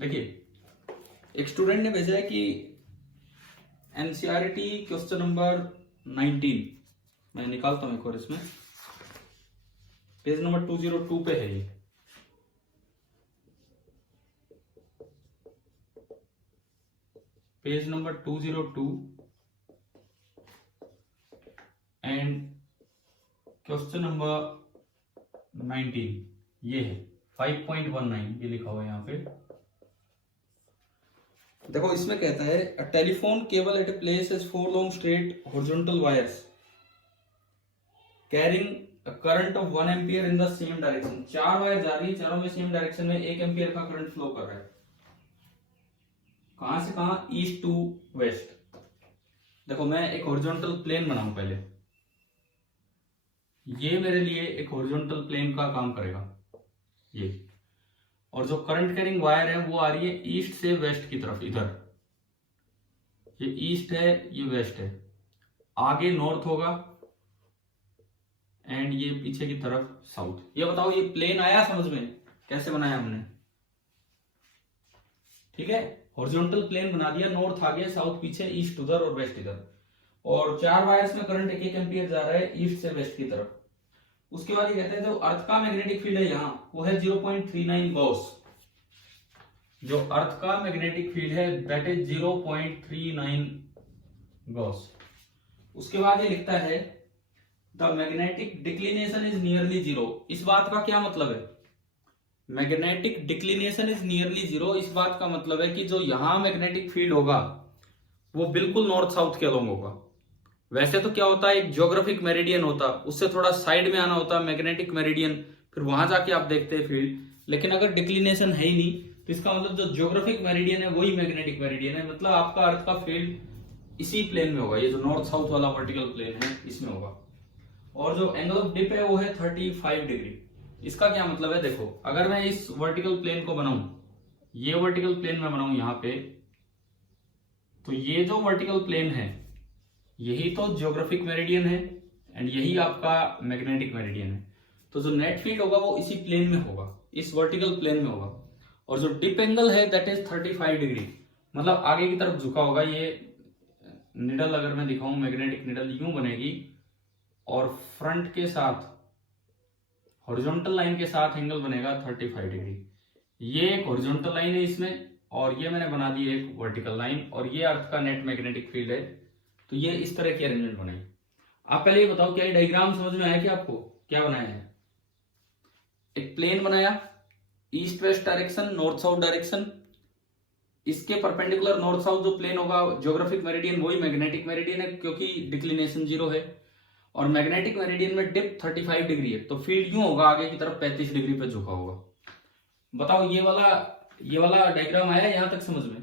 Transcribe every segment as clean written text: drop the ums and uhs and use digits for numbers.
देखिए, एक स्टूडेंट ने भेजा है कि एनसीईआरटी क्वेश्चन नंबर 19, मैं निकालता हूं एक और, इसमें पेज नंबर 202 पे है ये। Page number 202 and question number 19 ये है 5.19, ये लिखा हुआ है यहाँ पे। देखो, इसमें कहता है a telephone cable at a place is 4 long straight horizontal wires carrying a current of 1 ampere in the same direction. 4 wire जा रही है, चारों में सेम डायरेक्शन में 1 एम्पियर का करंट फ्लो कर रहा है। कहां से कहां? East to west. देखो, मैं एक हॉरिजॉन्टल प्लेन बनाऊं पहले। ये मेरे लिए एक हॉरिजॉन्टल प्लेन का काम करेगा ये, और जो करंट कैरिंग वायर है वो आ रही है ईस्ट से वेस्ट की तरफ। इधर ये ईस्ट है, ये वेस्ट है, आगे नॉर्थ होगा एंड ये पीछे की तरफ साउथ। ये बताओ, ये प्लेन आया समझ में? कैसे बनाया हमने? ठीक है, हॉरिजॉन्टल प्लेन बना दिया, नॉर्थ आगे, साउथ पीछे, ईस्ट उधर और वेस्ट इधर, और 4 वायर्स में करंट 1 एम्पियर जा रहा है ईस्ट से वेस्ट की तरफ। उसके बाद ये कहते हैं जो अर्थ का मैग्नेटिक फील्ड है यहाँ, वो है 0.39 गॉस। जो अर्थ का मैग्नेटिक फील्ड है दैट इज 0.39 गॉस। उसके बाद ये लिखता है the magnetic declination is nearly zero. इस बात का क्या मतलब है? Magnetic declination is nearly zero, इस बात का मतलब है कि जो यहां मैग्नेटिक फील्ड होगा वो बिल्कुल नॉर्थ साउथ के अलोंग होगा। वैसे तो क्या होता है, एक ज्योग्राफिक मेरिडियन होता, उससे थोड़ा साइड में आना होता मैग्नेटिक मेरिडियन, फिर वहां जाके आप देखते हैं फील्ड। लेकिन अगर डिक्लिनेशन है ही नहीं तो इसका मतलब जो ज्योग्राफिक मेरिडियन है वही मैग्नेटिक मेरिडियन है। मतलब आपका अर्थ का फील्ड इसी प्लेन में होगा, ये जो नॉर्थ साउथ वाला वर्टिकल प्लेन है इसमें होगा। और जो एंगल ऑफ डिप है वो है 35 डिग्री। इसका क्या मतलब है? देखो, अगर मैं इस वर्टिकल प्लेन को बनाऊं, ये वर्टिकल प्लेन में बनाऊं यहाँ पे, तो ये जो वर्टिकल प्लेन है यही तो ज्योग्राफिक मेरिडियन है एंड यही आपका मैग्नेटिक मेरिडियन है। तो जो नेट फील्ड होगा वो इसी प्लेन में होगा, इस वर्टिकल प्लेन में होगा। और जो डिप एंगल है दैट इज 35 डिग्री, मतलब आगे की तरफ झुका होगा। ये निडल अगर मैं दिखाऊं, मैग्नेटिक निडल यूं बनेगी और फ्रंट के साथ हॉरिजॉन्टल लाइन के साथ एंगल बनेगा 35 डिग्री। ये एक हॉरिजॉन्टल लाइन है इसमें, और ये मैंने बना दी एक वर्टिकल लाइन, और ये अर्थ का नेट मैग्नेटिक फील्ड है। तो ये इस तरह की अरेंजमेंट बनाई। आप पहले ये बताओ, क्या ये डायग्राम समझ में आया कि आपको? क्या बनाया है? एक प्लेन बनाया, east west direction, north south direction, इसके परपेंडिकुलर नॉर्थ साउथ जो प्लेन होगा ज्योग्राफिक मेरिडियन वही मैग्नेटिक मेरिडियन है क्योंकि डिक्लिनेशन 0 है, और मैग्नेटिक मेरिडियन में डिप 35 डिग्री है, तो फील्ड यूं होगा आगे की तरफ 35 डिग्री पे झुका होगा। बताओ, ये वाला डायग्राम आया यहां तक समझ में?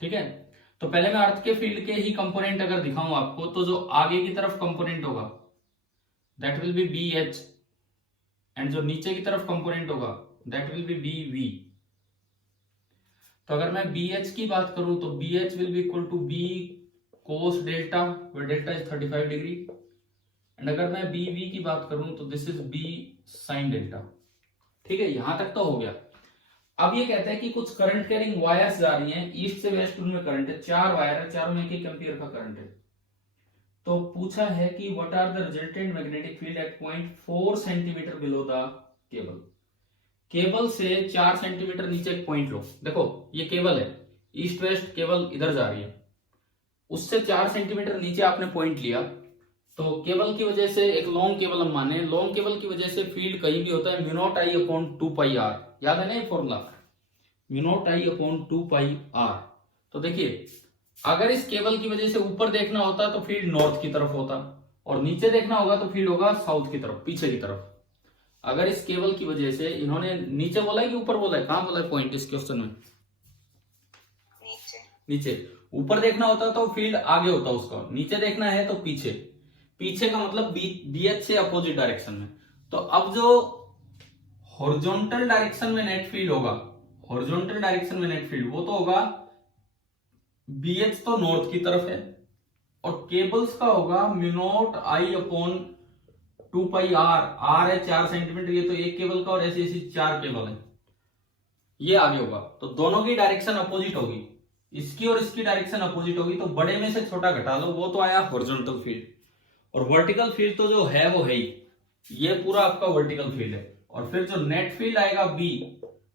ठीक है, तो पहले मैं अर्थ के फील्ड के ही कंपोनेंट अगर दिखाऊं आपको, तो जो आगे की तरफ कंपोनेंट होगा that will be B H, and जो नीचे की तरफ कंपोनेंट होगा that will be B V. तो अगर मैं बी एच की बात करूं तो B H will be equal to B cos delta, where delta is 35 degree, and अगर मैं बी वी की बात करूं तो this is B sine delta. ठीक है, यहां तक तो हो गया। अब ये कहता है कि कुछ करंट कैरिंग वायर्स जा रही हैं ईस्ट से वेस्ट, उनमें करंट है, 4 वायर है, चारों में 1 एम्पियर का करंट है। तो पूछा है कि what are the resultant magnetic field at point 4 centimetre below the cable. Cable से 4 सेंटीमीटर नीचे एक पॉइंट लो। देखो, ये केबल है, ईस्ट वेस्ट केबल इधर जा रही है, उससे 4 सेंटीमीटर नीचे आपने पॉइंट लिया, तो केबल की वजह से, एक लॉन्ग केबल हम माने, लॉन्ग केबल की वजह से फील्ड कहीं भी होता है mu naught I upon 2 pi R. याद है ना ये formula, mu naught I upon 2 pi R. तो देखिए, अगर इस केबल की वजह से ऊपर देखना होता तो फील्ड नॉर्थ की तरफ होता, और नीचे देखना होगा तो फील्ड होगा साउथ की तरफ, पीछे की तरफ। अगर इस केबल की वजह से, इन्होंने नीचे बोला है कि ऊपर बोला है? कहां बोला है पॉइंट इस क्वेश्चन में? नीचे। ऊपर देखना होता तो फील्ड आगे होता उसका, नीचे देखना है तो पीछे। पीछे का मतलब बी एच से अपोजिट डायरेक्शन में। तो अब जो हॉरिजॉन्टल डायरेक्शन में नेट फील्ड होगा, हॉरिजॉन्टल डायरेक्शन में नेट फील्ड वो तो होगा, बी एच तो नॉर्थ की तरफ है, और केबल्स का होगा mu naught I upon 2 pi R. R है 4 सेंटीमीटर, ये तो एक केबल का, और ऐसी ऐसी 4 केबल है। ये आगे होगा, तो दोनों की डायरेक्शन अपोजिट होगी, इसकी और इसकी डायरेक्शन अपोजिट होगी, तो बड़े में से छोटा घटा लो, वो तो आया हॉरिजॉन्टल फील्ड। और वर्टिकल फील्ड तो जो है वो है ही, ये पूरा आपका वर्टिकल फील्ड है। और फिर जो नेट फील्ड आएगा B,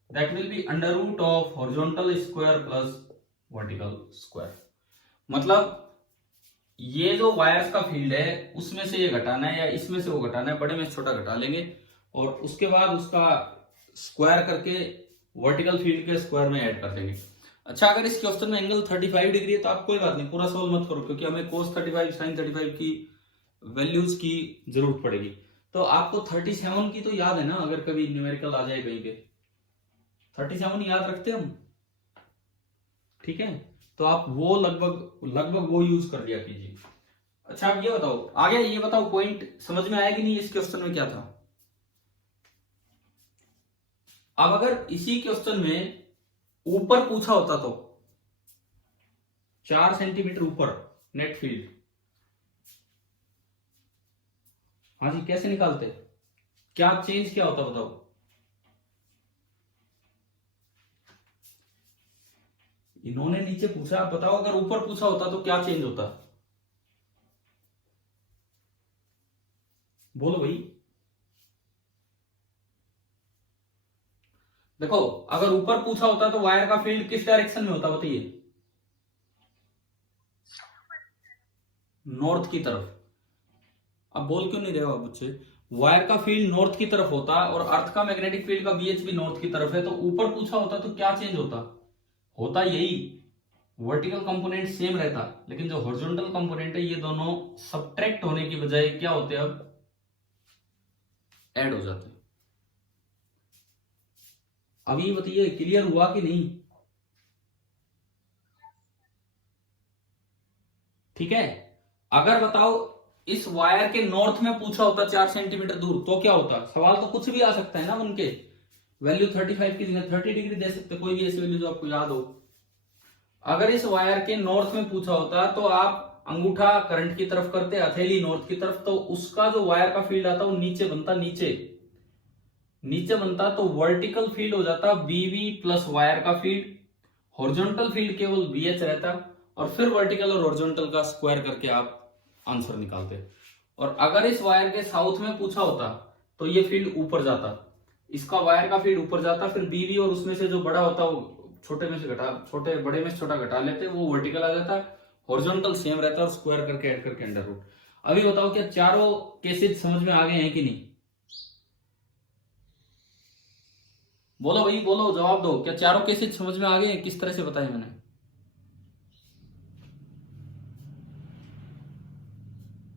that will be under root of horizontal square plus vertical square. मतलब ये जो वायर्स का फील्ड है उसमें से ये घटाना है या इसमें से वो घटाना है, बड़े में से छोटा घटा लेंगे और उसके बाद उसका स्क्वायर करके वर्टिकल फील्ड के स्क्वायर में ऐड कर देंगे। अच्छा, अगर इस क्वेश्चन में एंगल 35 डिग्री है तो आप कोई बात नहीं, पूरा सॉल्व मत करो, क्योंकि हमें cos 35 sin 35 की वैल्यूज की जरूरत पड़ेगी। तो आपको 37 की तो याद है ना, अगर कभी न्यूमेरिकल आ जाए कहीं पे 37 याद रखते हम, ठीक है, तो आप वो लगभग वो यूज कर लिया कीजिए। अच्छा, अब ये बताओ आगे, ये बताओ पॉइंट समझ में आया कि नहीं, इस क्वेश्चन में क्या था। अब अगर इसी क्वेश्चन में ऊपर पूछा होता तो 4 सेंटीमीटर ऊपर नेट फील्ड, हाँ जी, कैसे निकालते, क्या चेंज क्या होता बताओ। इन्होंने नीचे पूछा, आप बताओ अगर ऊपर पूछा होता तो क्या चेंज होता, बोलो भाई। देखो, अगर ऊपर पूछा होता तो वायर का फील्ड किस डायरेक्शन में होता बताइए, नॉर्थ की तरफ। अब बोल क्यों नहीं रहे हो आप मुझसे, वायर का फील्ड नॉर्थ की तरफ होता और अर्थ का मैग्नेटिक फील्ड का बीएच भी नॉर्थ की तरफ है, तो ऊपर पूछा होता तो क्या चेंज होता, होता यही, वर्टिकल कंपोनेंट सेम रहता, लेकिन जो हॉरिजॉन्टल कंपोनेंट है ये दोनों सब्ट्रैक्ट होने की बजाय क्या होते, अब ऐड हो जाते। अभी बताइए क्लियर हुआ कि नहीं, ठीक है। अगर बताओ इस वायर के नॉर्थ में पूछा होता 4 सेंटीमीटर दूर तो क्या होता, सवाल तो कुछ भी आ सकता है ना उनके, वैल्यू 35 की जगह 30 डिग्री दे सकते, कोई भी ऐसी वैल्यू जो आपको याद हो। अगर इस वायर के नॉर्थ में पूछा होता तो आप अंगूठा करंट की तरफ करते, हथेली नॉर्थ की तरफ, तो उसका जो वायर का फील्ड आता वो नीचे बनता, नीचे बनता, तो वर्टिकल फील्ड हो जाता बीवी प्लस वायर का फील्ड, हॉरिजॉन्टल फील्ड केवल बीएच रहता, और फिर वर्टिकल और हॉरिजॉन्टल का स्क्वायर करके आप आंसर निकालते। और अगर इस वायर के साउथ में पूछा होता तो ये फील्ड ऊपर जाता, इसका वायर का फील्ड ऊपर जाता, फिर बीवी और उसमें से जो बड़ा होता वो छोटे में से घटा, छोटे बड़े में से छोटा घटा लेते, वो वर्टिकल आ जाता, हॉरिजॉन्टल सेम रहता और स्क्वायर करके ऐड करके अंडर रूट। अभी बताओ क्या चारों केसेस समझ में आ गए हैं कि नहीं, बोलो भाई बोलो, जवाब दो, क्या चारों केसेस समझ में आ गए हैं, किस तरह से बताया मैंने।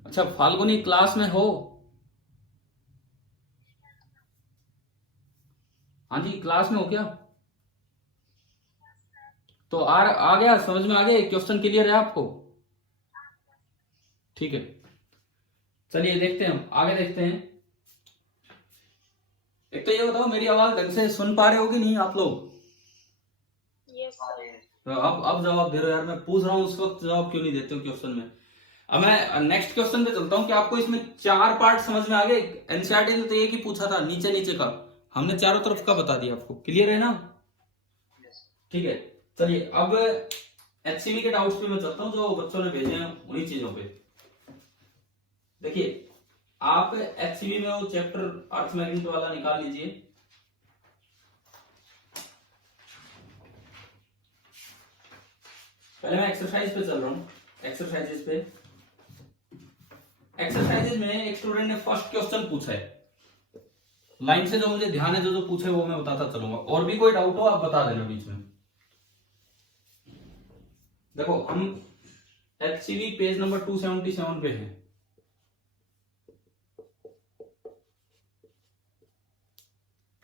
अच्छा, फाल्गुनी क्लास में हो, हाँ जी क्लास में हो क्या, तो आ गया, समझ में आ गया, क्वेश्चन क्लियर है आपको, ठीक है। चलिए देखते हैं, हम आगे देखते हैं। एक तो ये बताओ मेरी आवाज ढंग से सुन पा रहे हो कि नहीं आप लोग, तो अब जवाब दे रहे हो यार, मैं पूछ रहा हूँ उस वक्त जवाब क्यों नहीं देते हो क्वेश्चन में। अब मैं नेक्स्ट क्वेश्चन पे चलता हूँ कि आपको इसमें 4 पार्ट समझ में आ गए, एनसीईआरटी ने तो एक ही पूछा था नीचे नीचे का, हमने चारों तरफ का बता दिया आपको, क्लियर है ना, ठीक है। चलिए अब एचसीवी के डाउट्स पे मैं चलता हूँ जो बच्चों ने भेजे हैं उन्हीं चीजों पे। देखिए आप एचसीवी में वो चैप्टर अर्थ मैग्नेट वाला निकाल लीजिए, पहले मैं एक्सरसाइज पे चल रहा हूँ, एक्सरसाइजेस पे। एक्सरसाइजेज में एक स्टूडेंट ने फर्स्ट क्वेश्चन पूछा है, लाइन से जो मुझे ध्यान है जो पूछे वो मैं बताता चलूंगा, और भी कोई डाउट हो आप बता देना बीच में। देखो हम एचसीवी पेज नंबर 277 पे हैं,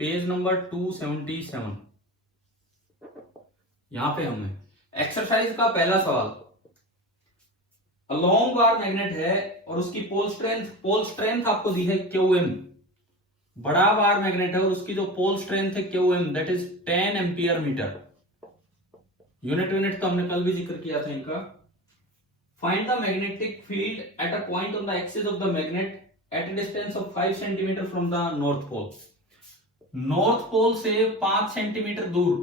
पेज नंबर 277, यहां पे हमें एक्सरसाइज का पहला सवाल, लॉन्ग बार मैग्नेट है और उसकी पोल स्ट्रेंथ आपको दी है QM, बड़ा बार मैग्नेट है और उसकी जो पोल स्ट्रेंथ है QM that is 10 ampere metre, unit तो हमने कल भी जिक्र किया था इनका। Find the magnetic field at a point on the axis of the magnet at a distance of 5 centimetre from the north pole. North pole से 5 सेंटीमीटर दूर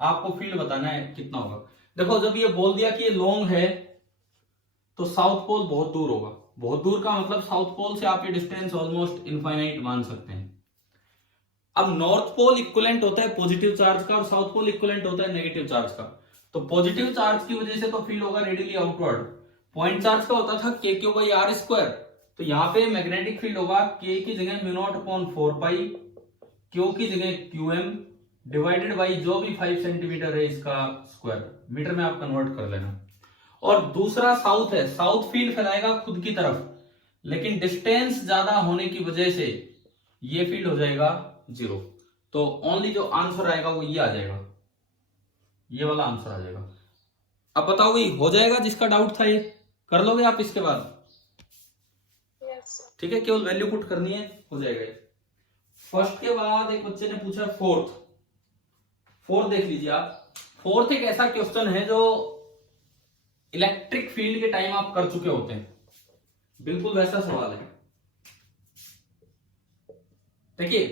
आपको फील्ड बताना है कितना होगा। देखो जब ये बोल दिया कि ये लॉन्ग है तो साउथ पोल बहुत दूर होगा। बहुत दूर का मतलब साउथ पोल से आप ये डिस्टेंस ऑलमोस्ट इनफाइनाइट मान सकते हैं। अब नॉर्थ पोल इक्विवेलेंट होता है पॉजिटिव चार्ज का और साउथ पोल इक्विवेलेंट होता है नेगेटिव चार्ज का। तो पॉजिटिव चार्ज की वजह से तो फील्ड होगा रेडियली आउटवर्ड। पॉइंट चार्ज का होता था के क्यू बाई आर स्क्वायर, तो यहाँ पे मैग्नेटिक फील्ड होगा के की जगह म्यू नॉट अपॉन 4 पाई, क्यू की जगह क्यू एम डिवाइडेड बाई जो भी 5 सेंटीमीटर है इसका स्क्वायर, मीटर में आप कन्वर्ट कर लेना। और दूसरा साउथ है, साउथ फील्ड फैलाएगा खुद की तरफ, लेकिन डिस्टेंस ज्यादा होने की वजह से ये फील्ड हो जाएगा 0। तो ओनली जो आंसर आएगा वो ये आ जाएगा, ये वाला आंसर आ जाएगा। अब बताओ भाई हो जाएगा जिसका डाउट था, ये कर लोगे आप इसके बाद? ठीक है, केवल वैल्यू पुट करनी है, हो जाएगा। फर्स्ट के बाद एक बच्चे ने पूछा फोर्थ देख लीजिए आप। फोर्थ एक ऐसा क्वेश्चन है जो इलेक्ट्रिक फील्ड के टाइम आप कर चुके होते हैं, बिल्कुल वैसा सवाल है। देखिए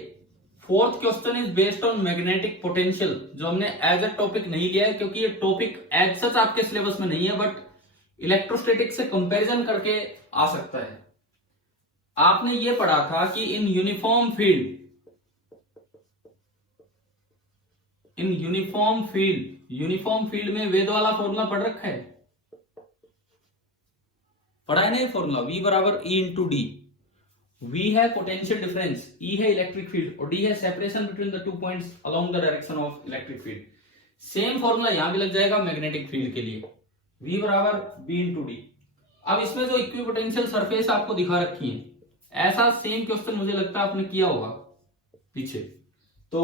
fourth question is based on magnetic potential, जो हमने एज अ टॉपिक नहीं लिया है क्योंकि ये टॉपिक एज सच आपके सिलेबस में नहीं है, बट इलेक्ट्रोस्टैटिक से कंपैरिजन करके आ सकता है। आपने ये पढ़ा था कि इन यूनिफॉर्म फील्ड में वेद वाला फॉर्मूला पढ़ रखा है, पढ़ा है ना ये फॉर्मूला, V बराबर E इंटू डी। V है पोटेंशियल डिफरेंस, E है इलेक्ट्रिक फील्ड और D है separation between the 2 points along the direction of electric field. Same formula यहां भी लग जाएगा मैग्नेटिक फील्ड के लिए, V बराबर B इंटू डी। अब इसमें जो इक्विपोटेंशियल सरफेस आपको दिखा रखी है, ऐसा सेम क्वेश्चन मुझे लगता है आपने किया होगा पीछे। तो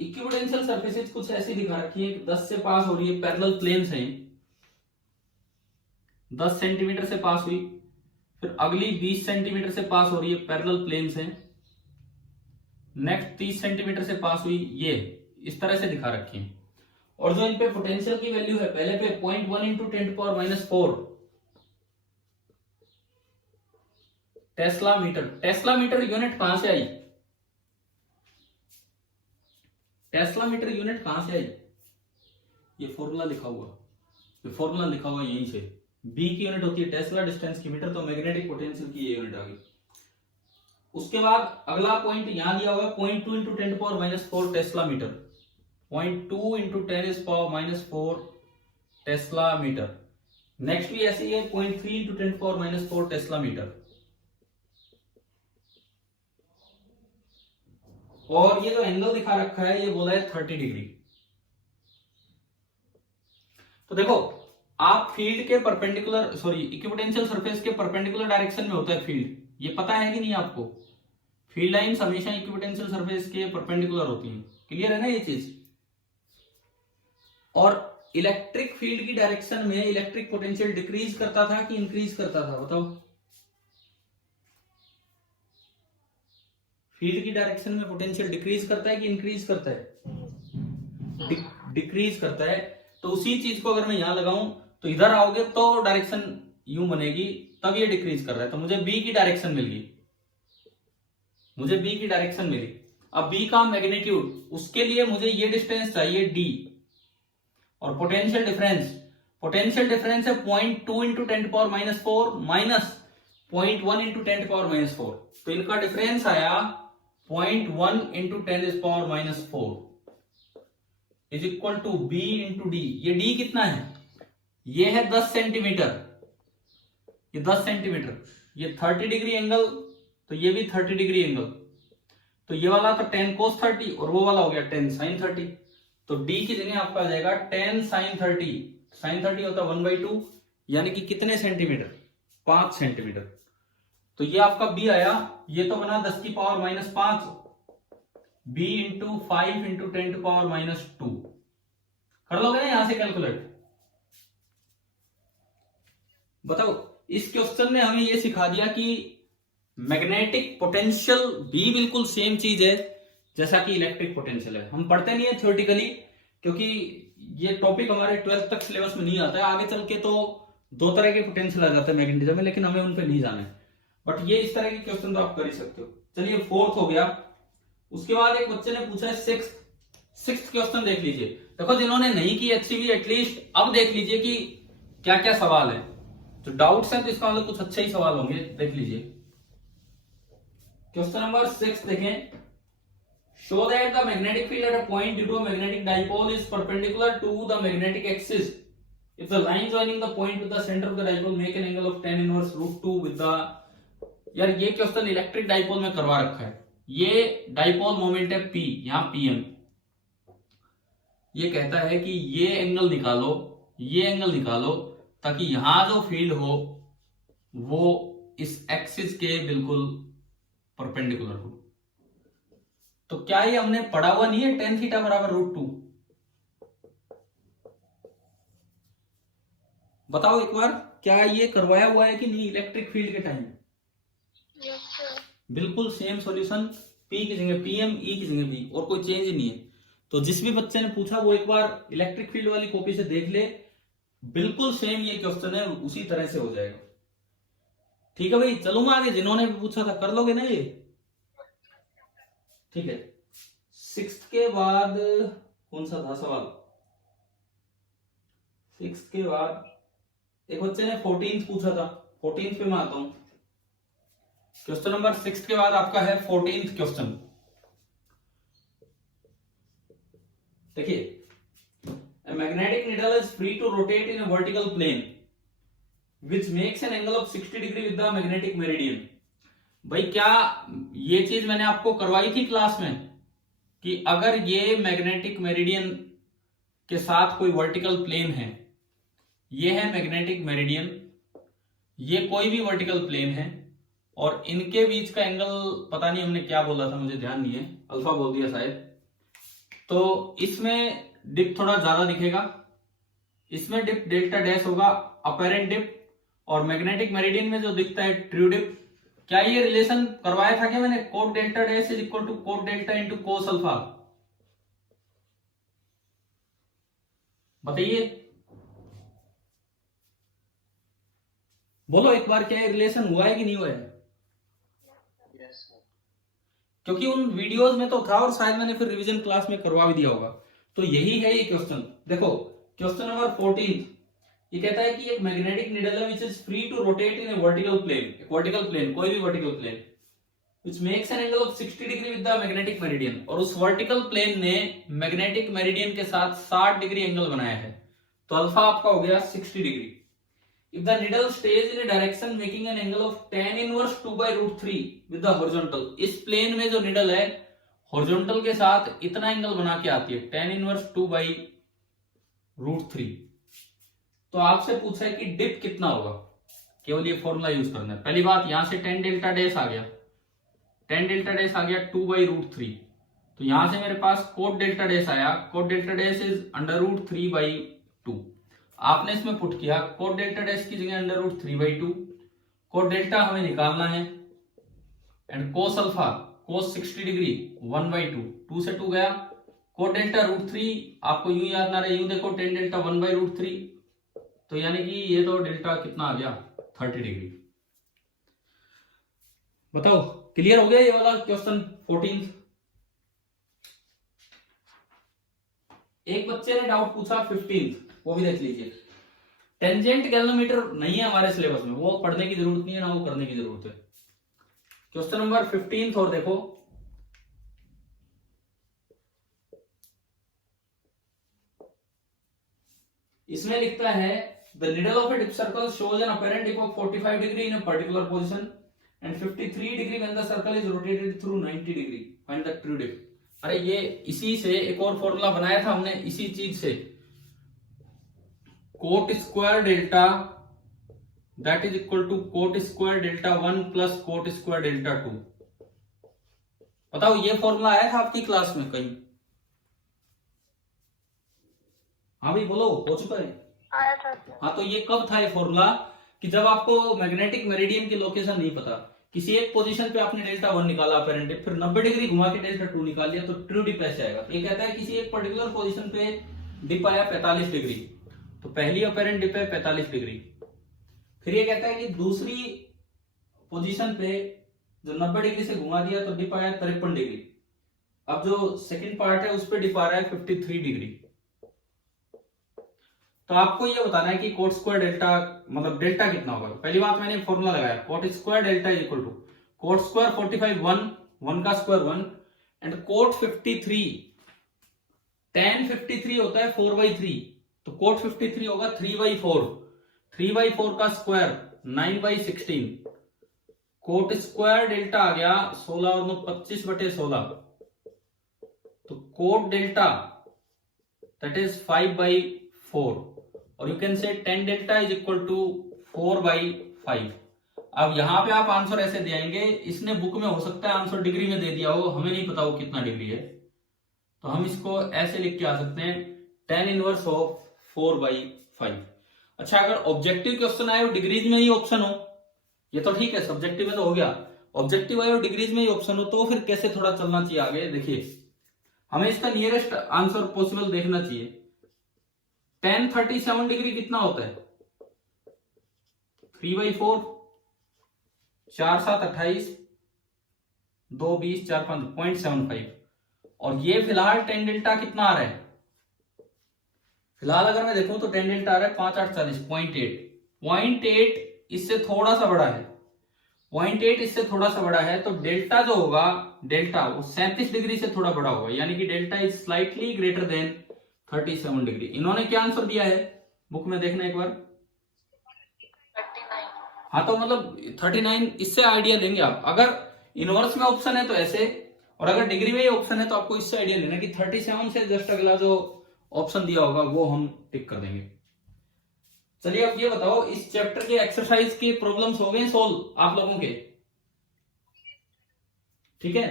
इक्विपोटेंशियल सरफेसेस कुछ ऐसी दिखा रखी है, 10 से पास हो रही है, पैरेलल प्लेन्स हैं, 10 सेंटीमीटर से पास हुई, फिर अगली 20 सेंटीमीटर से पास हो रही है, पैरेलल प्लेन्स हैं, नेक्स्ट 30 सेंटीमीटर से पास हुई, ये इस तरह से दिखा रखी है। और जो इन पे पोटेंशियल की वैल्यू है, पहले पे 0.1 इंटू 10⁻⁴ टेस्ला मीटर यूनिट कहां से आई? टेस्ला मीटर यूनिट कहां से आई? ये फॉर्मूला लिखा हुआ यहीं से। बी की यूनिट होती है टेस्ला, डिस्टेंस की मीटर, तो मैग्नेटिक पोटेंशियल की ये यूनिट आ गई। उसके बाद अगला पॉइंट यहां दिया हुआ है 0.2 into 10⁻⁴ tesla metre, 0.2 into 10⁻⁴ tesla metre. Next भी ऐसे ही है 0.3 इंटू 10⁻⁴ टेस्ला मीटर। और ये जो एंगल दिखा रखा है ये बोला है 30 डिग्री। तो देखो आप फील्ड के परपेंडिकुलर इक्विपोटेंशियल सरफेस के परपेंडिकुलर डायरेक्शन में होता है फील्ड, ये पता है कि नहीं आपको? फील्ड लाइंस हमेशा इक्विपोटेंशियल सरफेस के परपेंडिकुलर होती हैं, क्लियर है ना ये चीज? और इलेक्ट्रिक फील्ड की डायरेक्शन में इलेक्ट्रिक पोटेंशियल डिक्रीज करता था कि इंक्रीज करता था, बताओ? फील्ड की डायरेक्शन में पोटेंशियल डिक्रीज करता है कि इंक्रीज करता है? डिक्रीज करता है। तो उसी चीज को अगर मैं यहां लगाऊं तो इधर आओगे तो डायरेक्शन यूं बनेगी, तब ये डिक्रीज कर रहा है। तो मुझे बी की डायरेक्शन मिल गई, अब बी का मैग्नीट्यूड, उसके लिए मुझे ये डिस्टेंस चाहिए डी। और पोटेंशियल डिफरेंस है 0.2 इंटू 10⁻⁴ माइनस 0.1 इंटू 10⁻⁴। तो इनका डिफरेंस आया 0.1 into 10⁻⁴ is equal to B into D. ये डी कितना है? ये है 10 सेंटीमीटर, ये 10 सेंटीमीटर, ये 30 डिग्री एंगल, तो ये भी 30 डिग्री एंगल। तो ये वाला तो 10 cos 30 और वो वाला हो गया 10 sin 30। तो डी की जगह आपका आ जाएगा 10 sin 30। sin 30 होता 1/2, यानी कि कितने सेंटीमीटर? 5 सेंटीमीटर। तो ये आपका बी आया, ये तो बना 10⁻⁻5 बी इंटू 5 इंटू 10⁻⁻2। कर लोगे ना यहां से कैलकुलेट? बताओ, इस क्वेश्चन ने हमें यह सिखा दिया कि मैग्नेटिक पोटेंशियल भी बिल्कुल सेम चीज है जैसा कि इलेक्ट्रिक पोटेंशियल है। हम पढ़ते नहीं है थ्योरेटिकली, क्योंकि ये टॉपिक हमारे 12th तक सिलेबस में नहीं आता है। आगे चल के तो 2 तरह के पोटेंशियल आ जाते हैं मैग्नेटिज्म में, लेकिन हमें उन पे नहीं जाना है। बट ये इस तरह के क्वेश्चन तो आप कर ही सकते हो। चलिए फोर्थ हो गया। उसके बाद एक बच्चे ने पूछा है सिक्स्थ क्वेश्चन देख लीजिए। देखो जिन्होंने नहीं की HCV एटलीस्ट अब देख लीजिए कि क्या क्या सवाल है। तो डाउट्स है तो इसका मतलब कुछ अच्छे ही सवाल होंगे, देख लीजिए। क्वेश्चन नंबर 6 देखें। Show that the magnetic field at a point due to a magnetic dipole is perpendicular to the magnetic axis if the line joining the point with the centre of the dipole make an angle of tan inverse √2 with the. यार ये question electric dipole में करवा रखा है। ये dipole moment है P, यहां PM। ये कहता है कि ये एंगल निकालो, ये एंगल निकालो ताकि यहां जो फील्ड हो वो इस एक्सिस के बिल्कुल परपेंडिकुलर हो। तो क्या ये हमने पढ़ा हुआ नहीं है tan थीटा बराबर √2? बताओ एक बार, क्या ये करवाया हुआ है कि नहीं इलेक्ट्रिक फील्ड के टाइम? बिल्कुल सेम सॉल्यूशन, P की जगह PM, E की जगह B, और कोई चेंज ही नहीं है। तो जिस भी बच्चे ने पूछा वो एक बार इलेक्ट्रिक फील्ड वाली कॉपी से देख ले, बिल्कुल सेम ये क्वेश्चन है, उसी तरह से हो जाएगा। ठीक है भाई, चलूंगा आगे। जिन्होंने भी पूछा था कर लोगे ना ये? ठीक है। 6 के बाद कौन सा था सवाल? 6 के बाद एक बच्चे ने 14th पूछा था। 14th पे मैं आता हूं। क्वेश्चन नंबर 6 के बाद आपका है 14th क्वेश्चन। देखिए, a magnetic needle is free to rotate in a vertical plane which makes an angle of 60 degree with the magnetic meridian। भाई क्या ये चीज मैंने आपको करवाई थी क्लास में कि अगर ये मैग्नेटिक मेरिडियन के साथ कोई वर्टिकल प्लेन है, ये है मैग्नेटिक मेरिडियन, ये कोई भी वर्टिकल प्लेन है, और इनके बीच का एंगल पता नहीं हमने क्या बोला था, मुझे ध्यान नहीं है, अल्फा बोल दिया शायद। तो इसमें डिप थोड़ा ज्यादा दिखेगा, इसमें डिप डेल्टा डैश होगा, अपेरेंट डिप, और मैग्नेटिक मेरिडियन में जो दिखता है ट्रू डिप। क्या ये रिलेशन करवाया था क्या मैंने? Cot delta dash is equal to cot delta into cos alpha. बताइए, बोलो एक बार, क्या ये रिलेशन हुआ है कि नहीं हुआ है? क्योंकि उन वीडियोस में तो था और शायद मैंने फिर रिवीजन क्लास में करवा भी दिया होगा। तो यही है ये क्वेश्चन। देखो क्वेश्चन नंबर 14, ये कहता है कि एक मैग्नेटिक नीडल है which is free to rotate in a vertical plane, एक वर्टिकल प्लेन, कोई भी vertical plane, which makes an angle of 60 degree with the magnetic meridian, और उस वर्टिकल प्लेन ने मैग्नेटिक मेरिडियन के साथ 60 डिग्री एंगल बनाया है। तो अल्फा आपका हो गया 60 degree. If the needle stays in a direction making an angle of tan inverse 2/√3 with the horizontal, इस प्लेन में जो निडल है हॉरिजॉन्टल के साथ इतना एंगल बना के आती है, tan inverse 2/√3। तो आपसे पूछा है कि डिप कितना होगा, केवल ये फॉर्मूला यूज करना है। पहली बात, यहां से tan डेल्टा डैश आ गया, tan डेल्टा डैश आ गया 2/√3। तो यहां से मेरे पास कोट डेल्टा डैश आया, कोट डेल्टा डैश इज √3/2। आपने इसमें पुट किया कोट डेल्टा डैश की जगह √3/2, कोट डेल्टा हमें निकालना है, and cos alpha cos 60 degree 1/2, 2 से 2 गया, कोट डेल्टा √3 आपको यूं याद ना रहे, यूं देखो tan डेल्टा 1/√3, तो यानी कि ये तो डेल्टा कितना आ गया 30 डिग्री। बताओ क्लियर हो गया ये वाला क्वेश्चन 14। एक बच्चे ने डाउट पूछा 15, वो भी देख लीजिए। टेंजेंट गैल्वेनोमीटर नहीं है हमारे सिलेबस में, वो पढ़ने की जरूरत नहीं है, ना वो करने की जरूरत है। क्वेश्चन नंबर 15 और देखो, इसमें लिखता है the needle of a dip circle shows an apparent dip of 45 degree in a particular position and 53 degree when the circle is rotated through 90 degree, find the true dip. अरे ये इसी से एक और फॉर्मूला बनाया था हमने, इसी चीज से, cot square delta that is equal to cot square delta 1 plus cot square delta 2। बताओ ये फॉर्मूला आया था आपकी क्लास में कहीं? हाँ भाई बोलो, हो चुका है? आया था। हाँ, तो ये कब था ये फॉर्मूला? कि जब आपको मैग्नेटिक मेरिडियन की लोकेशन नहीं पता, किसी एक पोजीशन पे आपने डेल्टा 1 निकाला अपेरेंट डिप, फिर 90 डिग्री घुमा के डेल्टा 2 निकाल लिया, तो ट्रू डिप ऐसे आएगा। ये कहता है किसी एक पर्टिकुलर पोजीशन पे डिप आया 45 डिग्री, तो पहली अपेरेंट डिप है 45 डिग्री। फिर ये कहता है कि दूसरी पोजीशन पे जो 90 डिग्री से घुमा दिया तो डिप आया 53 डिग्री। अब जो सेकंड पार्ट है उस पर डिपा रहा है 53 डिग्री। तो आपको ये बताना है कि कोट स्क्वायर डेल्टा मतलब डेल्टा कितना होगा। पहली बात मैंने फॉर्मूला लगाया, cot square delta is equal to cot square 45 1 का स्क्वायर 1 एंड कोट 53 tan 53 होता है 4/3, तो कोट 53 होगा 3/4, 3/4 का स्क्वायर 9/16, कोट स्क्वायर डेल्टा आ गया 16 और 9 25/16, तो कोट डेल्टा दैट इज 5/4 और you can say tan delta is equal to 4/5। अब यहां पे आप आंसर ऐसे देंगे, इसने बुक में हो सकता है आंसर डिग्री में दे दिया हो, हमें नहीं पता वो कितना डिग्री है, तो हम इसको ऐसे लिख के आ सकते हैं tan इनवर्स ऑफ 4/5। अच्छा, अगर ऑब्जेक्टिव क्वेश्चन आए और डिग्रीज में ही ऑप्शन हो, ये तो ठीक है, सब्जेक्टिव में तो हो गया, ऑब्जेक्टिव आए और डिग्रीज में ही ऑप्शन हो तो फिर कैसे थोड़ा चलना चाहिए आगे। देखिए हमें इसका नियरेस्ट आंसर पॉसिबल देखना चाहिए। tan 37 डिग्री कितना होता है 3/4, 4 7 28, 2 20 4 5 0.75 और ये फिलहाल tan डेल्टा कितना आ रहा है, फिलहाल अगर मैं देखूं तो tan डेल्टा आ रहा है 5 8 40 0.8 इससे थोड़ा सा बड़ा है, 0.8 इससे थोड़ा सा बड़ा है, तो डेल्टा जो होगा डेल्टा वो 37 डिग्री से थोड़ा बड़ा होगा, यानी कि delta is slightly greater than 37 degree. इन्होंने क्या आंसर दिया है बुक में देखना एक बार। 39। हाँ तो मतलब 39, इससे आइडिया लेंगे आप, अगर इनवर्स में ऑप्शन है तो ऐसे, और अगर डिग्री में ही ऑप्शन है तो आपको इससे आइडिया लेना कि 37 से जस्ट अगला जो ऑप्शन दिया होगा वो हम टिक कर देंगे। चलिए अब ये बताओ, इस चैप्टर के एक्सरसाइज के प्रॉब्लम्स हो गए सोल्व आप लोगों के, ठीक है।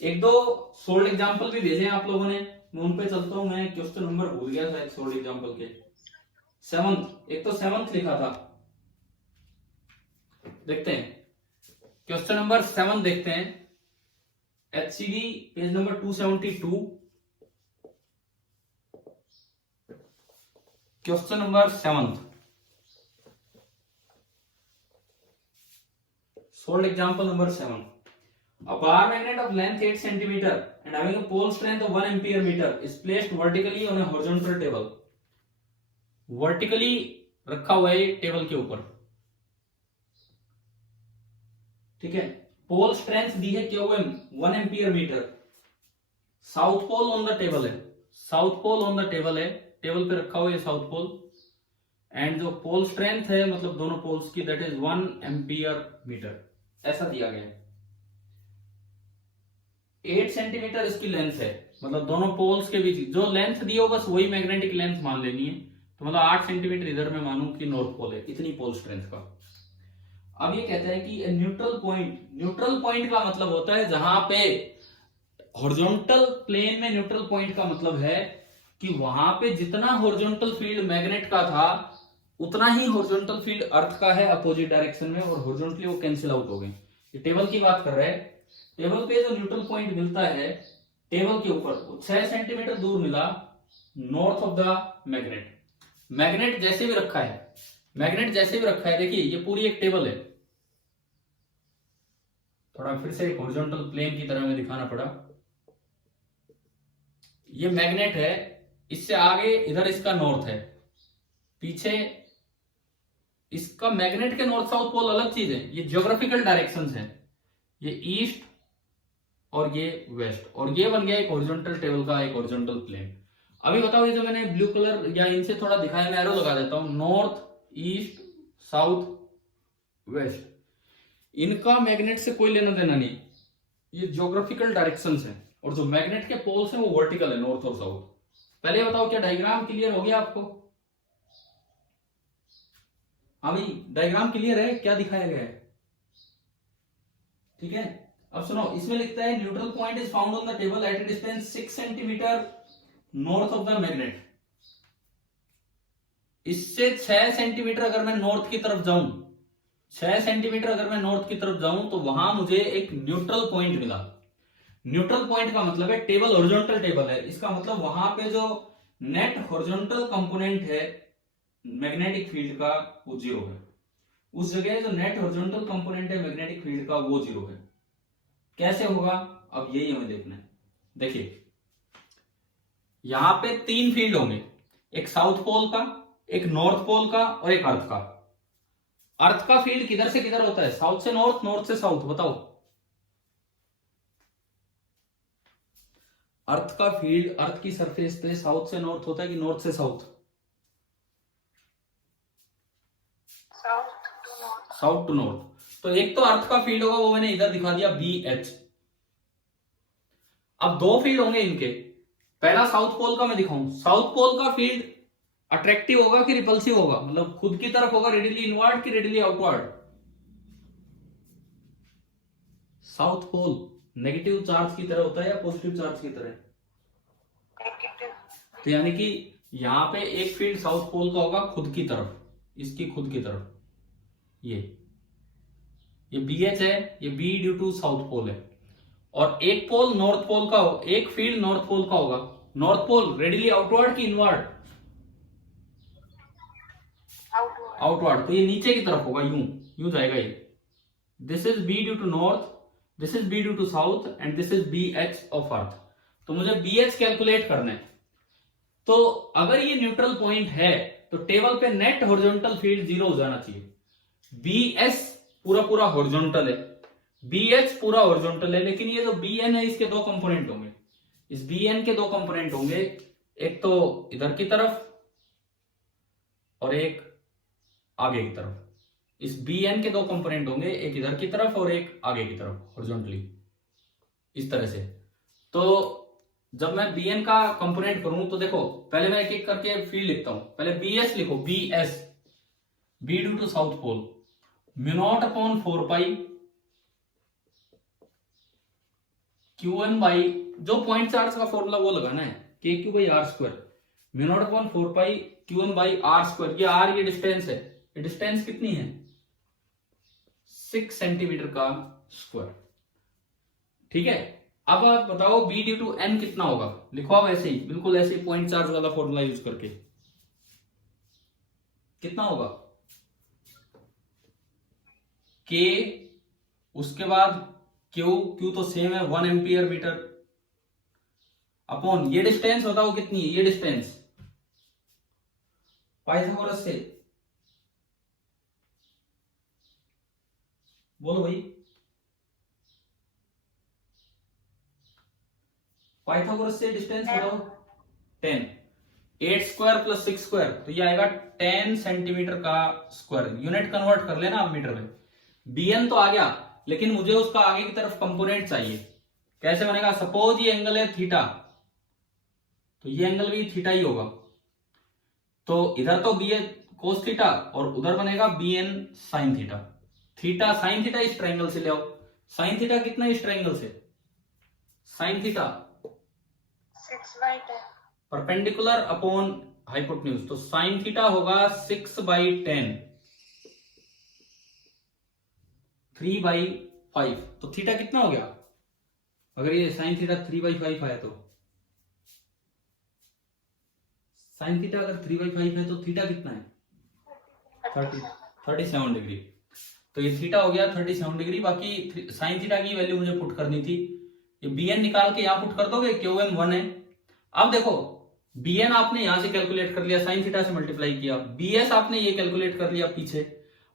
एक दो सोल्ड एग्जांपल भी भेजे हैं आप लोगों ने, मैं उन पे चलता हूं। मैं क्वेश्चन नंबर भूल गया था एक सोल्ड एग्जांपल के, 7th, एक तो 7th लिखा था, देखते हैं क्वेश्चन नंबर 7 देखते हैं, HCD page number 272, question number 7th, solved example number 7. A bar magnet of length 8 cm and having a pole strength of 1 ampere meter is placed vertically on a horizontal table. Vertically रखा हुआ है table के ऊपर, ठीक है। Pole strength दी है QM 1 ampere metre, south pole on the table है, south pole on the table है, टेबल पे रखा हुआ है साउथ पोल, एंड जो पोल स्ट्रेंथ है मतलब दोनों पोल्स की दैट इज 1 एम्पियर मीटर, ऐसा दिया गया है। 8 सेंटीमीटर इसकी लेंथ है, मतलब दोनों पोल्स के बीच जो लेंथ दी हो बस वही मैग्नेटिक लेंथ मान लेनी है, तो मतलब 8 सेंटीमीटर इधर मैं मानूं कि नॉर्थ पोल है, इतनी पोल स्ट्रेंथ का। अब ये कहता है कि न्यूट्रल पॉइंट, न्यूट्रल पॉइंट का मतलब होता है जहां पे हॉरिजॉन्टल प्लेन में, न्यूट्रल पॉइंट का मतलब है कि वहां पे जितना हॉरिजॉन्टल फील्ड मैग्नेट का था उतना ही हॉरिजॉन्टल फील्ड अर्थ का है अपोजिट डायरेक्शन में, और हॉरिजॉन्टली वो कैंसिल आउट हो गए। ये टेबल की बात कर रहे हैं, टेबल पे जो न्यूट्रल पॉइंट मिलता है टेबल के ऊपर 6 सेंटीमीटर दूर मिला north of the magnet. Magnet जैसे भी रखा है, मैग्नेट जैसे भी रखा है, देखिए ये पूरी एक टेबल है, थोड़ा फिर से हॉरिजॉन्टल प्लेन की तरह में दिखाना पड़ा, ये मैग्नेट है, इससे आगे इधर इसका नॉर्थ है, पीछे इसका मैग्नेट के नॉर्थ साउथ पोल अलग चीज है, ये ज्योग्राफिकल डायरेक्शंस हैं, ये ईस्ट और ये वेस्ट, और ये बन गया एक हॉरिजॉन्टल टेबल का एक हॉरिजॉन्टल प्लेन। अभी बताओ ये जो मैंने ब्लू कलर या इनसे थोड़ा दिखाया, मैं एरो लगा देता हूं, नॉर्थ ईस्ट साउथ वेस्ट, इनका मैग्नेट से कोई लेना देना नहीं, ये ज्योग्राफिकल डायरेक्शंस हैं, और जो मैग्नेट के पोल्स हैं वो वर्टिकल है, नॉर्थ और साउथ। पहले बताओ क्या डायग्राम क्लियर हो गया आपको? हाँ भाई डायग्राम क्लियर है, क्या दिखाया गया है? ठीक है, अब सुनो, इसमें लिखता है neutral point is found on the table at a distance 6 centimetre north of the magnet. इससे 6 सेंटीमीटर अगर मैं नॉर्थ की तरफ जाऊं, 6 सेंटीमीटर अगर मैं नॉर्थ की तरफ जाऊं तो वहां मुझे एक न्यूट्रल पॉइंट मिला। न्यूट्रल पॉइंट का मतलब है टेबल हॉरिजॉन्टल टेबल है, इसका मतलब वहां पे जो नेट हॉरिजॉन्टल कंपोनेंट है मैग्नेटिक फील्ड का वो 0 है, उस जगह जो नेट हॉरिजॉन्टल कंपोनेंट है मैग्नेटिक फील्ड का वो 0 है। कैसे होगा अब यही हमें देखना है। देखिए यहां पे 3 फील्ड होंगे, एक साउथ पोल का, एक नॉर्थ पोल का और एक अर्थ का। अर्थ का फील्ड किधर से किधर होता है? साउथ से नॉर्थ, नॉर्थ से साउथ। बताओ, अर्थ का फील्ड अर्थ की सरफेस पे साउथ से नॉर्थ होता है कि नॉर्थ से साउथ? South to north. तो एक तो अर्थ का फील्ड होगा, वो मैंने इधर दिखा दिया BH। अब 2 फील्ड होंगे इनके, पहला साउथ पोल का मैं दिखाऊं। साउथ पोल का फील्ड अट्रैक्टिव होगा कि रिपल्सिव होगा? मतलब खुद की तरफ होगा, रेडियली इनवर्ड कि radially outward? South pole negative charge की तरह होता है या पॉजिटिव चार्ज की तरह? तो यानी कि यहां पे एक फील्ड साउथ पोल का होगा खुद की तरफ, इसकी खुद की तरफ, ये BH है, ये B due to south pole है। और एक पोल नॉर्थ पोल का हो, एक फील्ड नॉर्थ पोल का होगा। नॉर्थ पोल रेडियली आउटवर्ड कि इनवर्ड? आउटवर्ड। तो ये नीचे की तरफ होगा, यूं यूं जाएगा ये। This is B due to north, this is B due to south and this is BH of earth. तो मुझे BH कैलकुलेट करना है। तो अगर ये न्यूट्रल पॉइंट है तो टेबल पे नेट हॉरिजॉन्टल फील्ड 0 हो जाना चाहिए। BS पूरा पूरा हॉरिजॉन्टल है, BH पूरा हॉरिजॉन्टल है, लेकिन ये जो BN है इसके 2 कंपोनेंट होंगे। इस BN के 2 कंपोनेंट होंगे, एक तो इधर की तरफ और एक आगे की तरफ। इस BN के 2 कंपोनेंट होंगे, एक इधर की तरफ और एक आगे की तरफ हॉरिजॉन्टली, इस तरह से। तो जब मैं BN का कंपोनेंट करूं तो देखो पहले मैं एक एक करके फील्ड लिखता हूं। पहले BS लिखो, BS B due to south pole mu upon 4 pi QM by, जो पॉइंट चार्ज का फॉर्मूला वो लगाना है, KQ by R square, mu upon 4 pi QM by R square. ये R ये डिस्टेंस है, ये डिस्टेंस कितनी है? 6 सेंटीमीटर का स्क्वायर। ठीक है, अब आप बताओ B ड्यू टू N कितना होगा? लिखो आप ऐसे ही, बिल्कुल ऐसे ही पॉइंट चार्ज वाला फॉर्मूला यूज करके। कितना होगा? K, उसके बाद Q तो सेम है 1 एम्पियर मीटर, अपॉन ये डिस्टेंस बताओ कितनी है? ये डिस्टेंस पाइथागोरस से बोलो भाई, पाइथागोरस से डिस्टेंस बताओ। 10, 8 स्क्वायर प्लस 6 स्क्वायर, तो ये आएगा 10 सेंटीमीटर का स्क्वायर। यूनिट कन्वर्ट कर लेना आप मीटर में। BN तो आ गया, लेकिन मुझे उसका आगे की तरफ कंपोनेंट चाहिए। कैसे बनेगा? सपोज ये एंगल है थीटा, तो ये एंगल भी थीटा ही होगा। तो इधर तो BA कोस थीटा और उधर बनेगा BN sine theta. Theta sine theta इस ट्रायंगल से ले आओ। साइन थीटा कितना इस ट्रायंगल से? Sine theta 6/10 perpendicular upon hypotenuse, तो साइन थीटा होगा 6/10, 3/5। तो थीटा कितना हो गया? अगर ये साइन थीटा 3/5 आया तो साइन थीटा अगर 3/5 है तो थीटा कितना है? 37 डिग्री। तो ये थीटा हो गया 37 डिग्री। बाकी साइन थीटा की वैल्यू मुझे पुट करनी थी, ये BN निकाल के यहां पुट कर दोगे, QM 1 है। अब देखो BN आपने यहां से कैलकुलेट कर लिया, साइन थीटा से मल्टीप्लाई किया, BS आपने ये कैलकुलेट कर लिया पीछे।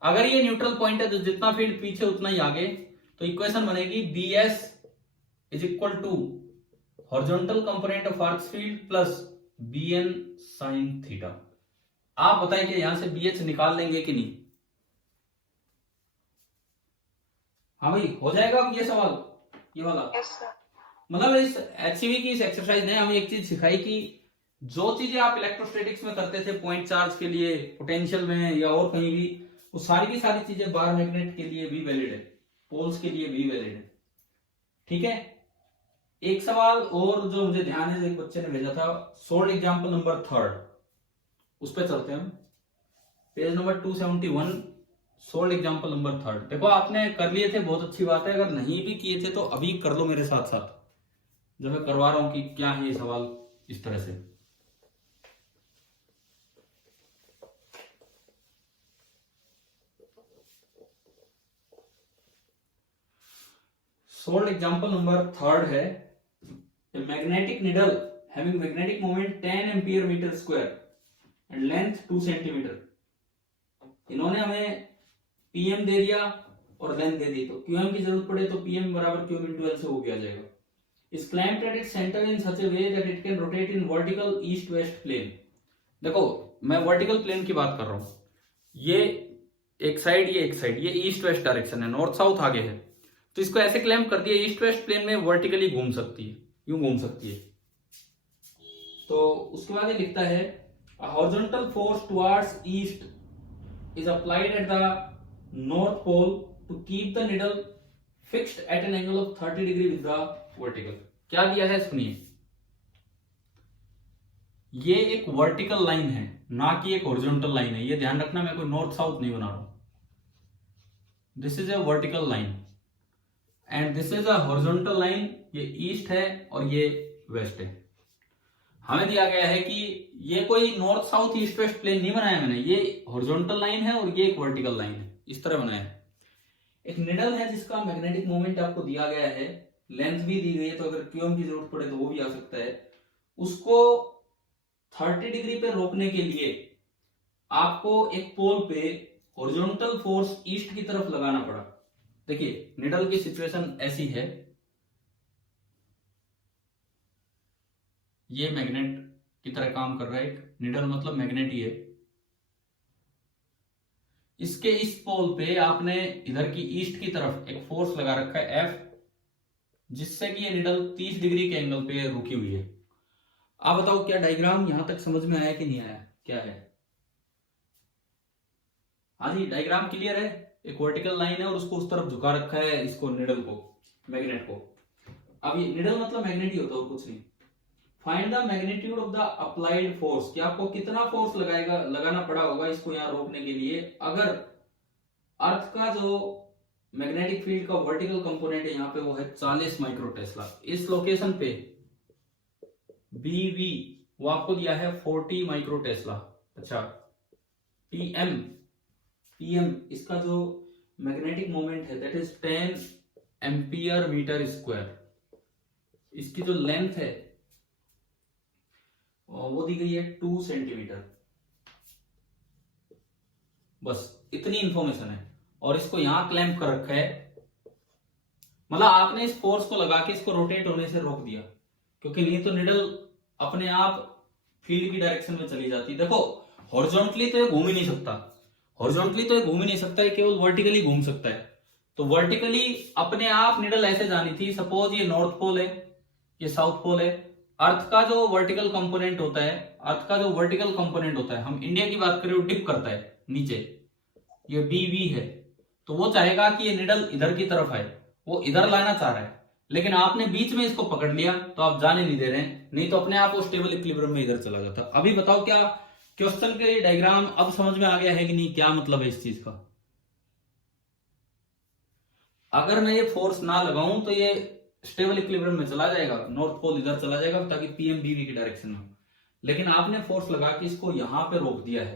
अगर ये न्यूट्रल पॉइंट है तो जितना फील्ड पीछे उतना ही आगे, तो इक्वेशन बनेगी BS is equal to horizontal component of earth field plus BN sine theta. आप बताइए कि यहां से BH निकाल लेंगे कि नहीं? हाँ भाई, हो जाएगा अब ये सवाल, ये वाला। मतलब इस HCV की इस एक्सरसाइज ने हमें एक चीज सिखाई कि जो चीजें आप इलेक्ट्रोस्टैटिक्स में करते थे पॉइंट चार्ज के लिए, पोटेंशियल में या और कहीं भी, वो सारी की सारी चीजें बार मैग्नेट के लिए भी वैलिड है, पोल्स के लिए भी वैलिड है। ठीक है, एक सवाल और जो मुझे ध्यान है, एक बच्चे ने भेजा था, सोल्ड एग्जाम्पल नंबर 3, उस पर चलते हैं हम। Page number 271, sold example number 3। देखो आपने कर लिए थे, बहुत अच्छी बात है। अगर नहीं भी किए थे तो अभी कर लो मेरे साथ साथ, जब मैं करवा रहा हूं कि क्या है ये सवाल इस तरह से। सोल्ड एग्जाम्पल नंबर 3 है, a magnetic needle having magnetic moment 10 ampere meter square and length 2 centimeter. इन्होंने हमें pm दे दिया और लेंथ दे दी, तो qm की जरूरत पड़े तो pm बराबर q into l से वो किया जाएगा. is clamped at its center in such a way that it can rotate in vertical east west plane. देखो मैं वर्टिकल प्लेन की बात कर रहा हूं, ये एक साइड ये एक साइड, ये ईस्ट वेस्ट डायरेक्शन है, नॉर्थ साउथ आगे है, तो इसको ऐसे क्लैम्प कर दिया ईस्ट वेस्ट प्लेन में वर्टिकली घूम सकती है, यूं घूम सकती है. तो उसके बाद ये लिखता है a horizontal force towards east is applied at the north pole to keep the needle fixed at an angle of 30 degree with the vertical. क्या दिया है सुनिए, ये एक वर्टिकल लाइन है ना कि एक हॉरिजॉन्टल लाइन है, ये ध्यान रखना, मैं कोई नॉर्थ साउथ नहीं बना रहा हूं. This is a vertical line and this is a horizontal line, ये ईस्ट है और ये वेस्ट है. हमें दिया गया है कि ये कोई north south east west plane नहीं बनाया मैंने, ये हॉरिजॉन्टल लाइन है और ये एक वर्टिकल लाइन है, इस तरह बनाया है. एक निडल है जिसका मैग्नेटिक मोमेंट आपको दिया गया है, लेंथ भी दी गई है, तो अगर क्यूएम की जरूरत पड़े तो वो भी आ सकता है. उसको 30 डिग्री पे रोकने के लिए आपको एक पोल पे हॉरिजॉन्टल फोर्स ईस्ट की तरफ लगाना पड़ा. देखिए निडल की सिचुएशन ऐसी है, ये मैग्नेट की तरह काम कर रहा है, एक निडल मतलब मैग्नेट ही है. इसके इस पोल पे आपने इधर की ईस्ट की तरफ एक फोर्स लगा रखा है F, जिससे कि ये निडल 30 डिग्री के एंगल पे रुकी हुई है. आप बताओ क्या डायग्राम यहां तक समझ में आया कि नहीं आया, क्या है? हाँ जी, डायग्राम क्लियर है. एक वर्टिकल लाइन है और उसको उस तरफ झुका रखा है, इसको निडल को, मैग्नेट को. अब ये निडल मतलब मैग्नेट ही होता है और कुछ नहीं. Find the magnitude of the applied force, कि आपको कितना फोर्स लगाना पड़ा होगा इसको यहां रोकने के लिए, अगर अर्थ का जो मैग्नेटिक फील्ड का वर्टिकल कंपोनेंट है यहाँ पे वो है 40 माइक्रो टेस्ला. इस लोकेशन पे BV वो आपको दिया है 40 माइक्रो टेस्ला. अच्छा, PM इसका जो मैग्नेटिक मोमेंट है that is 10 ampere metre square. इसकी जो लेंथ है वो दी गई है 2 सेंटीमीटर. बस इतनी इंफॉर्मेशन है और इसको यहां क्लैंप कर रखा है, मतलब आपने इस फोर्स को लगा के इसको रोटेट होने से रोक दिया, क्योंकि नहीं तो निडल अपने आप फील्ड की डायरेक्शन में चली जाती. देखो हॉरिजॉन्टली तो ये घूम ही नहीं सकता, हॉरिजॉन्टली तो ये घूम ही नहीं सकता, ये केवल वर्टिकली घूम सकता है. तो वर्टिकली अपने आप निडल ऐसे जानी थी, सपोज ये नॉर्थ पोल है, ये साउथ पोल है. अर्थ का जो वर्टिकल कंपोनेंट होता है, अर्थ का जो वर्टिकल कंपोनेंट होता है, हम इंडिया की बात करें, वो डिप करता है नीचे, ये BV है, तो वो चाहेगा कि ये निडल इधर की तरफ आए, वो इधर लाना चाह रहा है, लेकिन आपने बीच में इसको पकड़ लिया तो आप जाने नहीं दे रहे हैं, नहीं तो अपने आप वो स्टेबल इक्विलिब्रियम में इधर चला जाता. अभी बताओ क्या क्वेश्चन के डायग्राम अब समझ में आ गया है कि नहीं, क्या मतलब है इस चीज का? अगर मैं ये फोर्स ना लगाऊं तो ये स्टेबल इक्विलिब्रियम में चला जाएगा, नॉर्थ पोल इधर चला जाएगा ताकि PM BV की डायरेक्शन में, लेकिन आपने फोर्स लगा के इसको यहां पे रोक दिया है.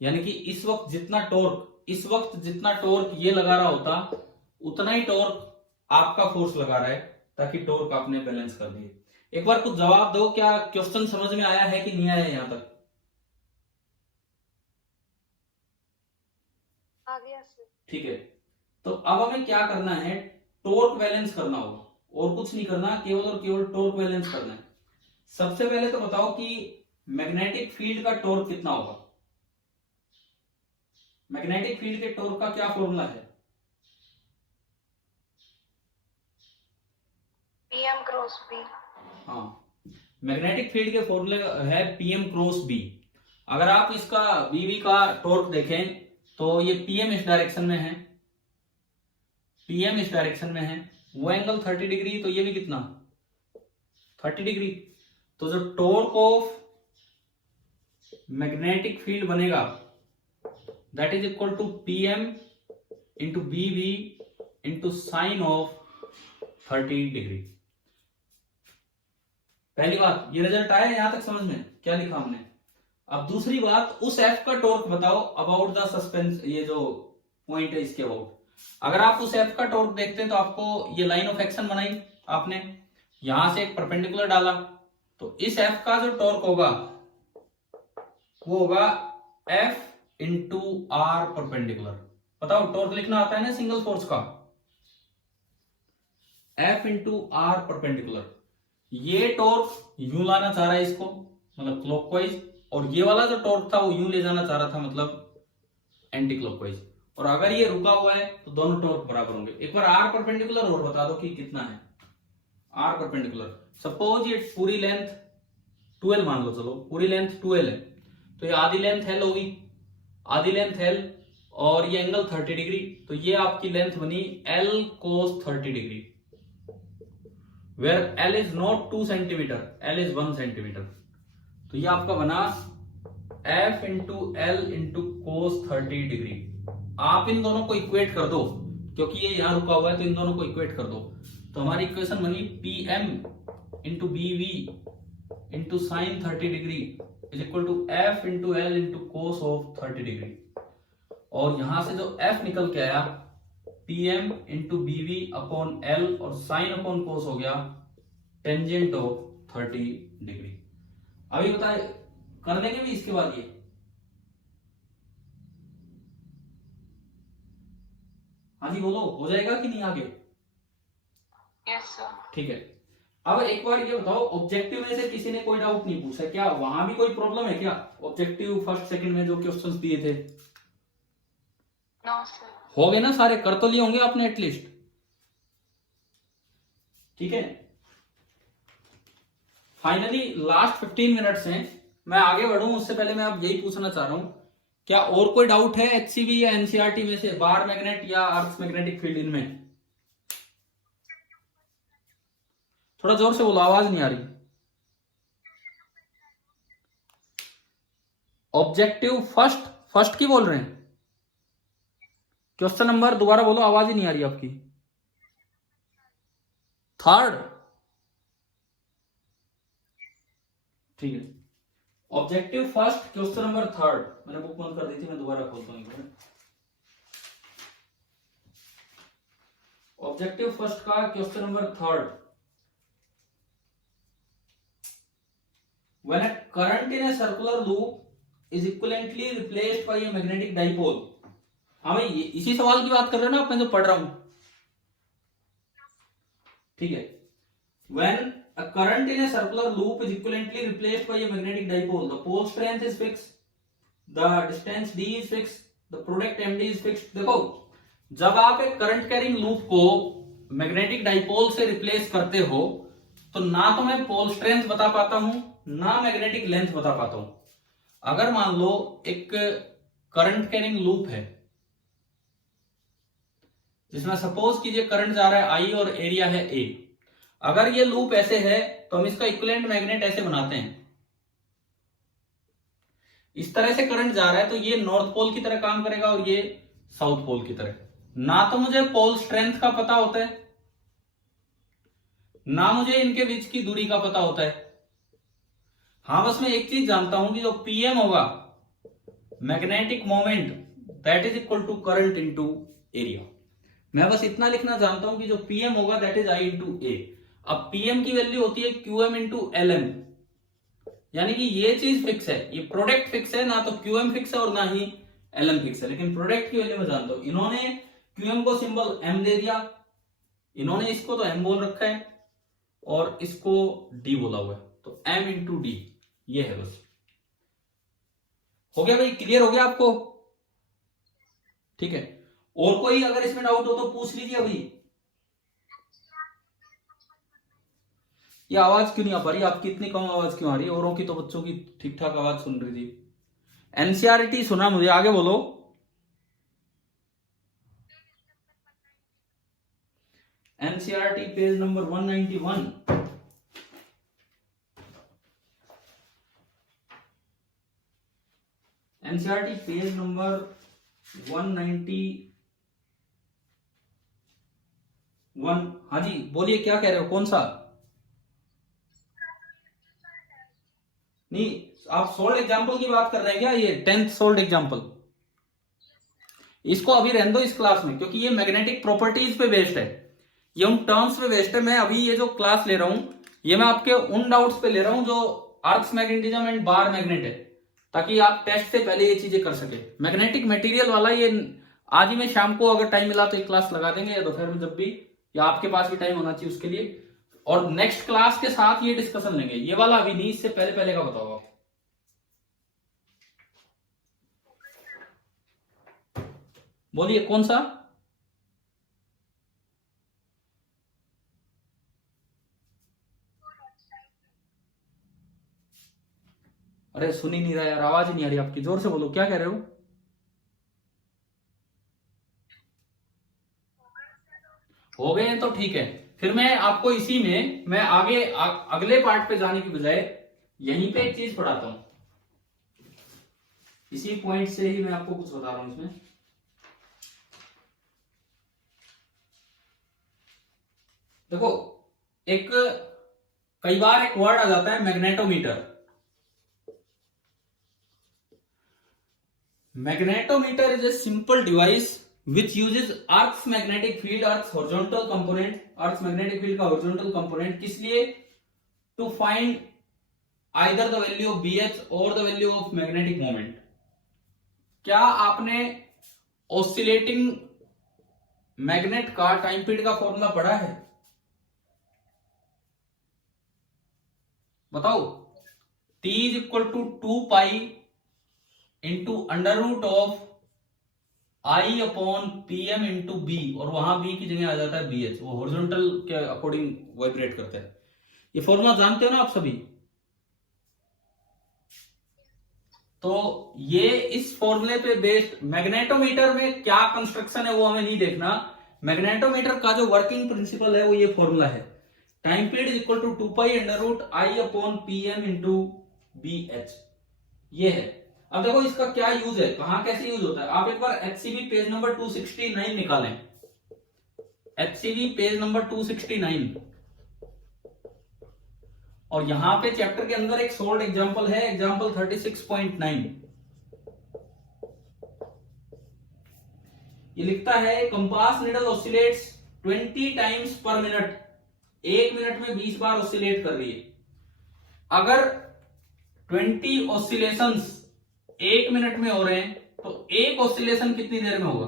यानी कि इस वक्त जितना टॉर्क ये लगा रहा होता, उतना ही टॉर्क आपका फोर्स लगा रहा है, ताकि टॉर्क आपने बैलेंस कर दिए. एक बार कुछ जवाब दो, क्या क्वेश्चन समझ में आया है कि नहीं आया यहां तक? आ गया सर. ठीक है, तो अब हमें क्या करना है, टॉर्क बैलेंस करना होगा, और कुछ नहीं करना, केवल और केवल टॉर्क बैलेंस करना है. सबसे पहले तो बताओ कि मैग्नेटिक फील्ड का टॉर्क कितना होगा? मैग्नेटिक फील्ड के टॉर्क का क्या फॉर्मूला है? PM cross B. हाँ, मैग्नेटिक फील्ड के फॉर्मूले है PM क्रॉस B. अगर आप इसका BV का टॉर्क देखें तो ये PM इस डायरेक्शन में है, PM इस डायरेक्शन में है, वो एंगल 30 डिग्री, तो ये भी कितना 30 डिग्री. तो जो टॉर्क ऑफ मैग्नेटिक फील्ड बनेगा that is equal to PM into BV into sine of 30 degree. पहली बात, ये रिजल्ट आया यहां तक समझ में, क्या लिखा हमने? अब दूसरी बात, उस F का टॉर्क बताओ अबाउट द सस्पेंस, ये जो पॉइंट है इसके अबाउट. अगर आप उस F का टॉर्क देखते हैं तो आपको ये लाइन ऑफ एक्शन बनाई आपने, यहां से एक परपेंडिकुलर डाला, तो इस एफ का जो टॉर्क होगा वो होगा एफ इंटू आर परपेंडिकुलर। बताओ टॉर्क लिखना आता है ना सिंगल फोर्स का, एफ इंटू आर परपेंडिकुलर। ये टॉर्क यूं लाना चाह रहा है इसको, मतलब क्लॉकवाइज, और ये वाला जो टॉर्क था वो यूं ले जाना चाह रहा था, मतलब एंटी क्लॉकवाइज। और अगर ये रुका हुआ है तो दोनों टॉर्क बराबर होंगे। एक बार आर परपेंडिकुलर और बता दो कि कितना है आर परपेंडिकुलर। सपोज ये पूरी लेंथ 12 मान लो, चलो पूरी लेंथ 12 है, तो ये आधी लेंथ एल होगी, आधी लेंथ एल, और ये एंगल 30 डिग्री, तो ये आपकी लेंथ बनी L cos 30 degree, where L is not 2 centimetre, L is 1 centimetre. तो ये आपका बना F into L into cos 30 degree. आप इन दोनों को इक्वेट कर दो, क्योंकि ये यहां रुका हुआ है तो इन दोनों को इक्वेट कर दो, तो हमारी इक्वेशन बनी P M into B V into sine 30 degree is equal to F into L into cos of 30 degree. और यहां से जो एफ निकल के आया P M into B V upon L और साइन अपॉन कोस हो गया टेंजेंट ऑफ 30 डिग्री। अभी बताए कर देंगे भी इसके बाद ये, हाँ जी बोलो, हो जाएगा कि नहीं आगे? Yes, sir. ठीक है। अब एक बार ये बताओ, ऑब्जेक्टिव में से किसी ने कोई डाउट नहीं पूछा क्या? वहां भी कोई प्रॉब्लम है क्या ऑब्जेक्टिव फर्स्ट सेकंड में जो क्वेश्चंस दिए थे? No, sir. हो गए ना सारे, कर तो लिए होंगे आपने एटलीस्ट, ठीक है। फाइनली लास्ट 15 मिनट्स हैं, मैं आगे बढ़ूं उससे पहले मैं अब यही पूछना चाह रहा हूं, क्या और कोई डाउट है एचसीवी या एनसीईआरटी में से, बार मैग्नेट या अर्थ मैग्नेटिक फील्ड, इनमें? थोड़ा जोर से बोलो, आवाज नहीं आ रही। ऑब्जेक्टिव फर्स्ट की बोल रहे हैं? क्वेश्चन नंबर दोबारा बोलो, आवाज ही नहीं आ रही आपकी। थर्ड, ठीक है। Objective first question number third, मैंने बुक बंद कर दी थी, मैं दोबारा खोलता हूं। ऑब्जेक्टिव फर्स्ट का question number third, when a current in a circular loop is equivalently replaced by a magnetic dipole। हाँ भाई, इसी सवाल की बात कर रहे हो ना आप, मैं जो पढ़ रहा हूं, ठीक है। when a current in a circular loop is equivalently replaced by a magnetic dipole, the pole strength is fixed, the distance d is fixed, the product md is fixed। देखो, जब आप एक करंट कैरिंग लूप को magnetic dipole से replace करते हो तो ना तो मैं पोल स्ट्रेंथ बता पाता हूं ना मैग्नेटिक लेंथ बता पाता हूं। अगर मान लो एक करंट कैरिंग लूप है जिसमें सपोज कीजिए करंट जा रहा है आई और एरिया है ए, अगर ये लूप ऐसे है तो हम इसका इक्विवेलेंट मैग्नेट ऐसे बनाते हैं, इस तरह से करंट जा रहा है तो ये नॉर्थ पोल की तरह काम करेगा और ये साउथ पोल की तरह। ना तो मुझे पोल स्ट्रेंथ का पता होता है ना मुझे इनके बीच की दूरी का पता होता है। हाँ, बस मैं एक चीज जानता हूं कि जो पीएम होगा magnetic moment that is equal to current into area. मैं बस इतना लिखना जानता हूं कि जो पीएम होगा दैट इज आई इंटू ए। अब पीएम की वैल्यू होती है क्यूएम इंटू एलएम, यानी कि ये चीज फिक्स है, ये प्रोडक्ट फिक्स है, ना तो क्यूएम फिक्स है और ना ही एलएम फिक्स है, लेकिन प्रोडक्ट की वैल्यू मैं जानता हूं। इन्होंने क्यूएम को सिंबल एम दे दिया, इन्होंने इसको तो एम बोल रखा है और इसको डी बोला हुआ है, तो एम इंटू डी ये है। बस हो गया भाई, क्लियर हो गया आपको? ठीक है। और कोई अगर इसमें डाउट हो तो पूछ लीजिए अभी। ये आवाज क्यों नहीं आ पा रही आपकी, इतनी कम आवाज क्यों आ रही है? औरों की तो बच्चों की ठीक ठाक आवाज सुन रही थी। एनसीईआरटी सुना मुझे, आगे बोलो। NCERT page number 191। NCERT page number 191। हाँ जी बोलिए, क्या कह रहे हो, कौन सा? नहीं, आप सोल्ड एग्जाम्पल की बात कर रहे हैं क्या? ये 10th सोल्ड एग्जाम्पल, इसको अभी रहने दो इस क्लास में, क्योंकि ये मैग्नेटिक प्रॉपर्टीज पे बेस्ड है। ये उन टर्म्स पे बेस्ड है। मैं अभी ये जो क्लास ले रहा हूं ये मैं आपके उन डाउट्स पे ले रहा हूं जो अर्थ मैग्नेटिज्म एंड बार मैग्नेट है, ताकि आप टेस्ट से पहले ये चीजें कर सके। मैग्नेटिक मटेरियल वाला ये आज ही में शाम को अगर टाइम मिला तो एक क्लास लगा देंगे, या दोपहर में जब भी, या आपके पास भी टाइम होना चाहिए उसके लिए। और नेक्स्ट क्लास के साथ ये डिस्कशन लेंगे, ये वाला अभी नहीं, इससे पहले पहले का बताओ आप। बोलिए कौन सा? अरे सुन ही नहीं रहा यार, आवाज ही नहीं आ रही आपकी, जोर से बोलो, क्या कह रहे हो? हो गए हैं तो ठीक है। फिर मैं आपको इसी में मैं आगे अगले पार्ट पे जाने की बजाय यहीं पे एक चीज पढ़ाता हूं। इसी पॉइंट से ही मैं आपको कुछ बता रहा हूं इसमें। देखो, एक कई बार एक वर्ड आ जाता है magnetometer. Magnetometer is a simple device which uses Earth's magnetic field, Earth's horizontal component, Earth's magnetic field का horizontal component किस लिए? To find either the value of BH or the value of magnetic moment। क्या आपने oscillating magnet का time period का formula पढ़ा है? बताओ। T is equal to 2 pi into under root of I upon P M into B, और वहां B की जगह आ जाता है बी एच, वो हॉरिजॉन्टल के अकॉर्डिंग वाइब्रेट करते हैं। ये फॉर्मूला जानते हो ना आप सभी? तो ये इस फॉर्मूले पे बेस्ड मैग्नेटोमीटर में क्या कंस्ट्रक्शन है वो हमें नहीं देखना। मैग्नेटोमीटर का जो वर्किंग प्रिंसिपल है वो ये फॉर्मूला है, time period is equal to 2 pi under root I upon P M into B H, ये है। अब देखो इसका क्या यूज है, कहां कैसे यूज होता है। आप एक बार एचसीवी पेज नंबर 269 निकालें, एचसीवी पेज नंबर 269, और यहां पे चैप्टर के अंदर एक सोल्ड एग्जांपल है, एग्जांपल 36.9। ये लिखता है compass needle oscillates 20 times per minute, एक मिनट में 20 बार ऑसिलेट कर रही है। अगर 20 ऑसिलेशंस एक मिनट में हो रहे हैं तो एक ऑसिलेशन कितनी देर में होगा?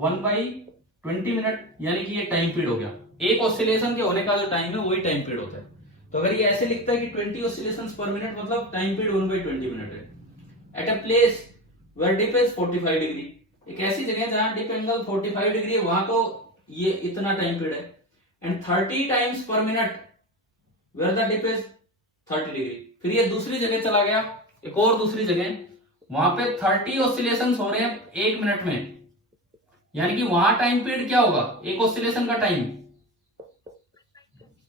1/20 मिनट, यानी कि ये टाइम पीरियड हो गया। एक ऑसिलेशन के होने का जो टाइम है वही टाइम पीरियड होता है। तो अगर ये ऐसे लिखता है कि 20 ऑसिलेशंस पर मिनट, मतलब टाइम पीरियड 1/20 मिनट है। At a place where dip is 45 degree, एक ऐसी जगह जहां डिप एंगल 45 डिग्री है, वहां तो ये इतना टाइम पीरियड है। And 30 times per minute where the dip is 30 degree. फिर ये दूसरी जगह चला गया, एक और दूसरी जगह, वहां पे 30 ऑसिलेशंस हो रहे हैं एक मिनट में, यानी कि वहां टाइम पीरियड क्या होगा, एक ऑसिलेशन का टाइम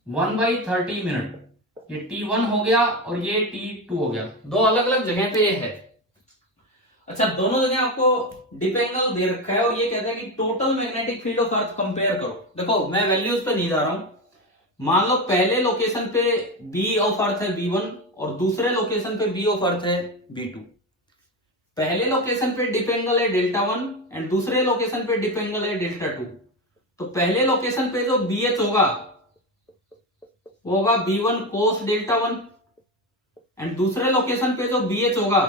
1/30 मिनट। ये T1 हो गया और ये T2 हो गया, दो अलग अलग जगह पे ये है। अच्छा, दोनों जगह आपको डिप एंगल दे रखा है और ये कहता है कि total magnetic field of earth compare करो। देखो मैं वैल्यूज पे नहीं जा रहा हूं, मान लो पहले लोकेशन पे बी ऑफ अर्थ है B1 और दूसरे लोकेशन पे बी ऑफ अर्थ है B2। पहले लोकेशन पे डिप एंगल है Δ1 एंड दूसरे लोकेशन पे डिप एंगल है Δ2। तो पहले लोकेशन पे जो BH होगा वो होगा B1 cos Δ1 एंड दूसरे लोकेशन पे जो BH होगा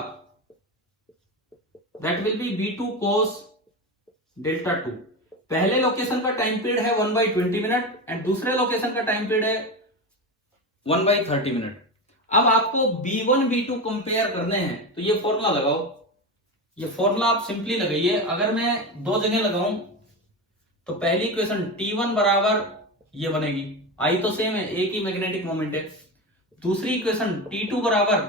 that will B B2 cos Δ2। पहले लोकेशन का टाइम पीरियड है 1/20 मिनट एंड दूसरे लोकेशन का टाइम पीरियड है 1/30 मिनट। अब आपको B1 B2 कंपेयर करने हैं तो ये फॉर्मूला लगाओ। ये फॉर्मूला आप सिंपली लगाइए। अगर मैं दो जगह लगाऊं तो पहली इक्वेशन T1 बराबर ये बनेगी, आई तो सेम है, एक ही मैग्नेटिक मोमेंट है। दूसरी इक्वेशन T2 बराबर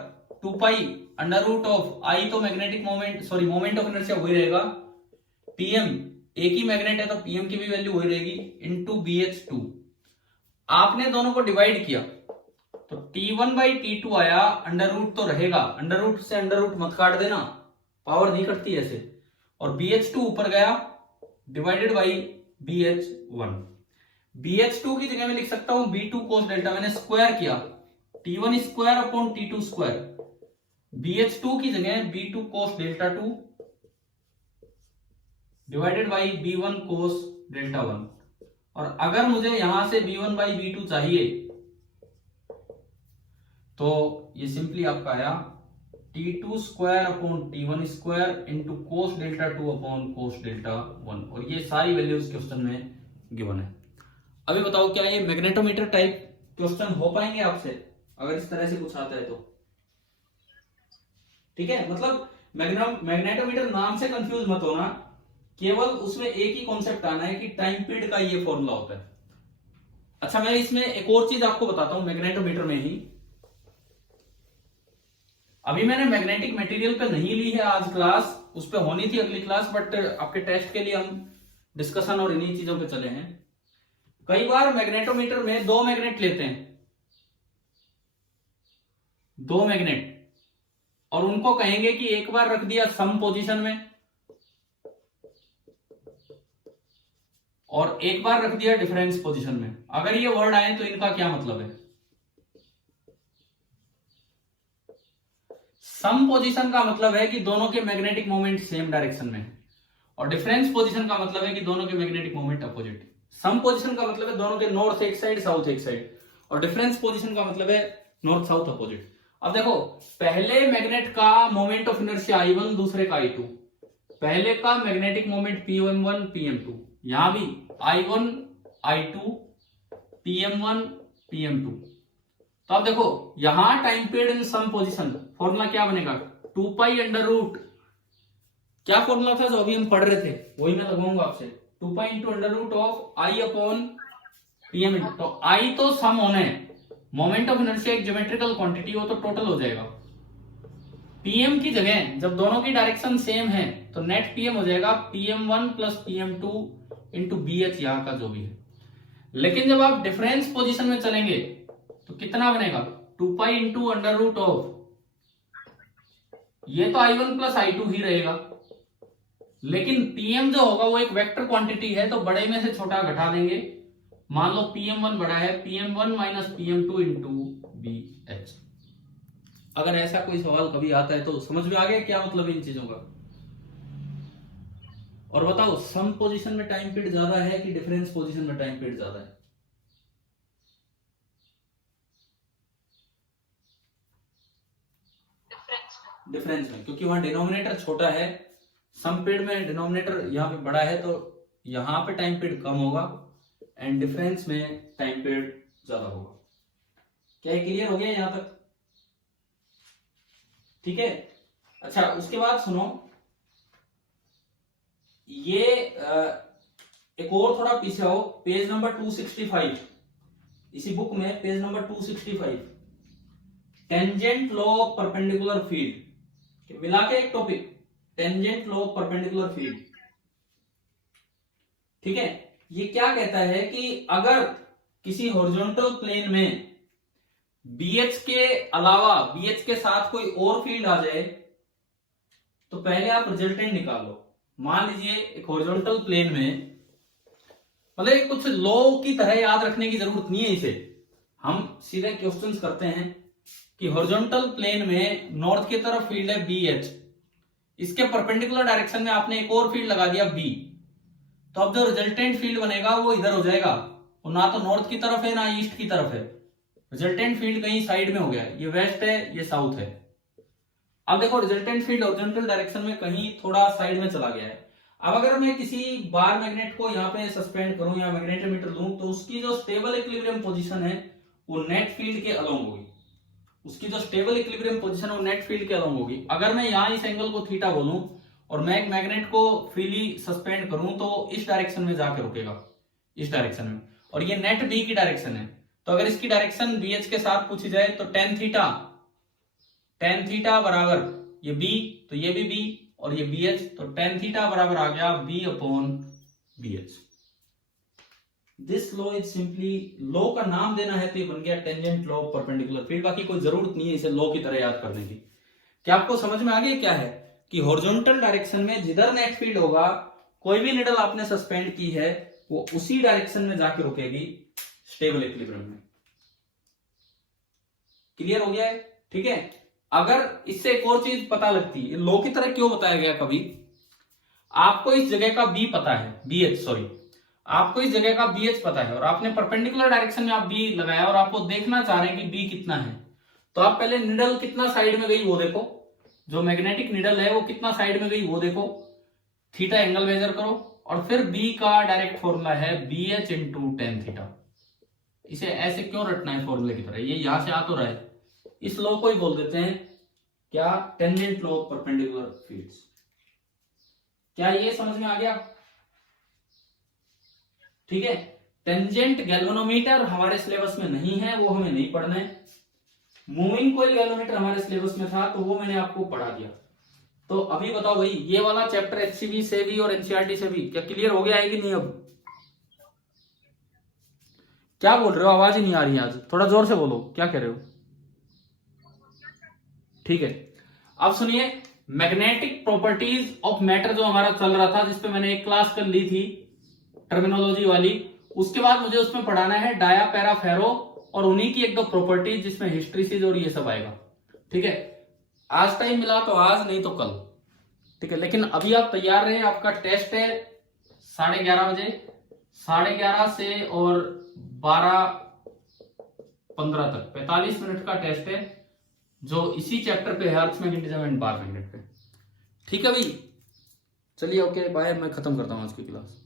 2 पाई अंडर रूट ऑफ आई तो magnetic moment, sorry moment of inertia वही रहेगा, पीएम एक ही मैग्नेट है तो पीएम की भी वैल्यू वही रहेगी, इनटू BH2। आपने दोनों को डिवाइड किया तो T1/T2 आया, अंडर रूट तो रहेगा, अंडर रूट से अंडर रूट मत काट देना, पावर नहीं कटती ऐसे, और BH2 ऊपर गया डिवाइडेड बाई BH1। BH2 की जगह में लिख सकता हूं B2 cos डेल्टा, मैंने स्क्वायर किया T1 square upon T2 square, BH2 की जगह B2 cos Δ2 divided by b1 cos delta 1। और अगर मुझे यहां से b1 बाई b2 चाहिए तो ये सिंपली आपका आया t2 square upon t1 square into cos delta 2 upon कोस डेल्टा 1। और ये सारी वैल्यूज क्वेश्चन में गिवन है। अभी बताओ क्या ये मैग्नेटोमीटर टाइप क्वेश्चन हो पाएंगे आपसे अगर इस तरह से कुछ आता है तो? ठीक है, मतलब मैग्नेटोमीटर नाम से कंफ्यूज मत होना, केवल उसमें एक ही कॉन्सेप्ट आना है कि टाइम पीरियड का ये फॉर्मूला होता है। अच्छा, मैं इसमें एक और चीज आपको बताता हूं मैग्नेटोमीटर में ही। अभी मैंने मैग्नेटिक मटेरियल पे नहीं ली है आज क्लास, उस पे होनी थी अगली क्लास, बट आपके टेस्ट के लिए हम डिस्कशन और इन्हीं चीजों पे चले हैं। कई बार मैग्नेटोमीटर में दो मैग्नेट लेते हैं, दो मैग्नेट, और उनको कहेंगे कि एक बार रख दिया सम पोजीशन में और एक बार रख दिया डिफरेंस पोजीशन में। अगर ये वर्ड आए तो इनका क्या मतलब है? सम पोजीशन का मतलब है कि दोनों के मैग्नेटिक मोमेंट सेम डायरेक्शन में, और डिफरेंस पोजीशन का मतलब है कि दोनों के मैग्नेटिक मोमेंट अपोजिट। सम पोजीशन का मतलब है दोनों के नॉर्थ एक साइड साउथ एक साइड, और डिफरेंस पोजीशन का मतलब है नॉर्थ साउथ अपोजिट। अब देखो, पहले मैग्नेट का मोमेंट ऑफ इनर्शिया I1, दूसरे का I2। पहले का मैग्नेटिक मोमेंट PM1 PM2, यहां भी I1 I2 PM1 PM2। तो अब देखो यहां time period in some position, formula क्या बनेगा? 2 पाई अंडर रूट, क्या फॉर्मूला था जो अभी हम पढ़ रहे थे वही मैं लगाऊंगा आपसे, 2 pi into under root of I upon PM। तो I तो सम होना है, मोमेंट ऑफ इनर्शिया एक ज्योमेट्रिकल क्वांटिटी हो तो टोटल हो जाएगा। PM की जगह जब दोनों की डायरेक्शन सेम है तो नेट PM हो जाएगा PM1 plus PM2 into BH, यहां का जो भी है। लेकिन जब आप डिफरेंस पोजीशन में चलेंगे तो कितना बनेगा? 2 pi into under root of, ये तो I1 प्लस I2 ही रहेगा, लेकिन PM जो होगा वो एक वेक्टर क्वांटिटी है, तो बड़े में से छोटा घटा देंगे। मान लो PM1 बड़ा है, PM1 minus PM2 into BH। अगर ऐसा कोई सवाल कभी आता है तो समझ में आ गया क्या मतलब इन चीजों का? और बताओ, सम पोजीशन में टाइम पीरियड ज्यादा है कि डिफरेंस पोजीशन में टाइम पीरियड ज्यादा है? डिफरेंस में, क्योंकि वहां डिनोमिनेटर छोटा है। सम पीरियड में डिनोमिनेटर यहाँ पे बड़ा है, तो यहां पे टाइम पीरियड कम होगा, एंड डिफरेंस में टाइम पीरियड ज्यादा होगा। क्या ये क्लियर हो गया यहां तक? ठीक है। अच्छा, उसके बाद सुनो, ये एक और थोड़ा पीछे आओ, पेज नंबर 265, इसी बुक में page number 265, tangent law of perpendicular field, मिला के एक topic, tangent law of perpendicular field. ठीक है, ये क्या कहता है कि अगर किसी हॉरिजॉन्टल प्लेन में BH के अलावा BH के साथ कोई और फील्ड आ जाए तो पहले आप रिजल्टेंट निकाल लो। मान लीजिए एक हॉरिजॉन्टल प्लेन में, मतलब कुछ लॉ की तरह याद रखने की जरूरत नहीं है इसे, हम सीधे क्वेश्चंस करते हैं कि हॉरिजॉन्टल प्लेन में नॉर्थ की तरफ फील्ड है BH, इसके परपेंडिकुलर डायरेक्शन में आपने एक और फील्ड लगा दिया B, तो अब जो रिजल्टेंट फील्ड बनेगा वो इधर हो जाएगा, और ना तो नॉर्थ की तरफ है ना ईस्ट की तरफ है, रिजल्टेंट फील्ड कहीं साइड में हो गया, ये वेस्ट है ये साउथ है। अब देखो, रिजल्टेंट फील्ड हॉरिजॉन्टल डायरेक्शन में कहीं थोड़ा साइड में चला गया है। अब अगर मैं किसी बार मैग्नेट को यहाँ पे सस्पेंड करूं या मैग्नेटोमीटर लूं, तो उसकी जो स्टेबल इक्विलिब्रियम पोजीशन है वो नेट फील्ड के अलोंग होगी, उसकी जो स्टेबल इक्विलिब्रियम पोजीशन है वो नेट फील्ड के अलोंग होगी। अगर मैं यहाँ इस एंगल को थीटा बोलूं और मैं एक मैग्नेट को फ्रीली सस्पेंड करूं तो इस डायरेक्शन में जाके रुकेगा, इस डायरेक्शन में, और ये नेट B की डायरेक्शन है। तो अगर इसकी डायरेक्शन BH के साथ पूछी जाए तो टेन थीटा बराबर ये B, तो ये भी B और ये BH, तो टेन थीटा बराबर आ गया B upon BH। This law is simply, law का नाम देना है तो ये बन गया tangent law of perpendicular field. बाकी कोई जरूरत नहीं है इसे लॉ की तरह याद करने की। क्या आपको समझ में आ गया क्या है कि हॉरिजॉन्टल डायरेक्शन में जिधर नेट फील्ड होगा, कोई भी निडल आपने सस्पेंड की है वो उसी डायरेक्शन में जाके रुकेगी स्टेबल इक्विलिब्रियम में। क्लियर हो गया है? ठीक है। अगर इससे एक और चीज पता लगती है, लॉ की तरह क्यों बताया गया कभी, आपको इस जगह का बी पता है, BH सॉरी, आपको इस जगह का BH पता है और आपने परपेंडिकुलर डायरेक्शन में आप बी लगाया और आपको देखना चाह रहे हैं कि बी कितना है, तो आप पहले निडल कितना साइड में गई वो देखो, जो मैग्नेटिक निडल है वो कितना साइड में गई वो देखो, थीटा एंगल मेजर करो और फिर बी का डायरेक्ट फॉर्मूला है BH इंटू टेन थीटा। इसे ऐसे क्यों रटना है फॉर्मूले की तरह, ये यहां से आ तो रहा है, इस लॉ को ही बोल देते हैं क्या, tangent law of perpendicular fields. क्या ये समझ में आ गया? ठीक है, टेंजेंट गैल्वेनोमीटर हमारे सिलेबस में नहीं है, वो हमें नहीं पढ़ना है। मूविंग कॉइल गैल्वेनोमीटर हमारे सिलेबस में था तो वो मैंने आपको पढ़ा दिया। तो अभी बताओ भाई, ये वाला चैप्टर HCV से भी और NCERT से भी क्या क्लियर हो गया है कि नहीं? अब क्या बोल रहे हो, आवाज ही नहीं आ रही है आज, थोड़ा जोर से बोलो, क्या कह रहे हो? ठीक है, अब सुनिए, मैग्नेटिक प्रॉपर्टीज ऑफ मैटर जो हमारा चल रहा था, जिसपे मैंने एक क्लास कर ली थी टर्मिनोलॉजी वाली, उसके बाद मुझे उसमें पढ़ाना है डाया पैरा फेरो और उन्हीं की एक दो प्रॉपर्टीज जिसमें हिस्ट्रीसीज और ये सब आएगा। ठीक है, आज टाइम मिला तो आज, नहीं तो कल। ठीक है, लेकिन अभी आप तैयार रहे, आपका टेस्ट है 11:30 बजे, 11:30 से और 12:15 तक 45 मिनट का टेस्ट है, जो इसी चैप्टर पे है, अरिथमेटिक एंड बार मैग्नेट पे। ठीक है भाई, चलिए ओके बाय, मैं खत्म करता हूँ आज की क्लास।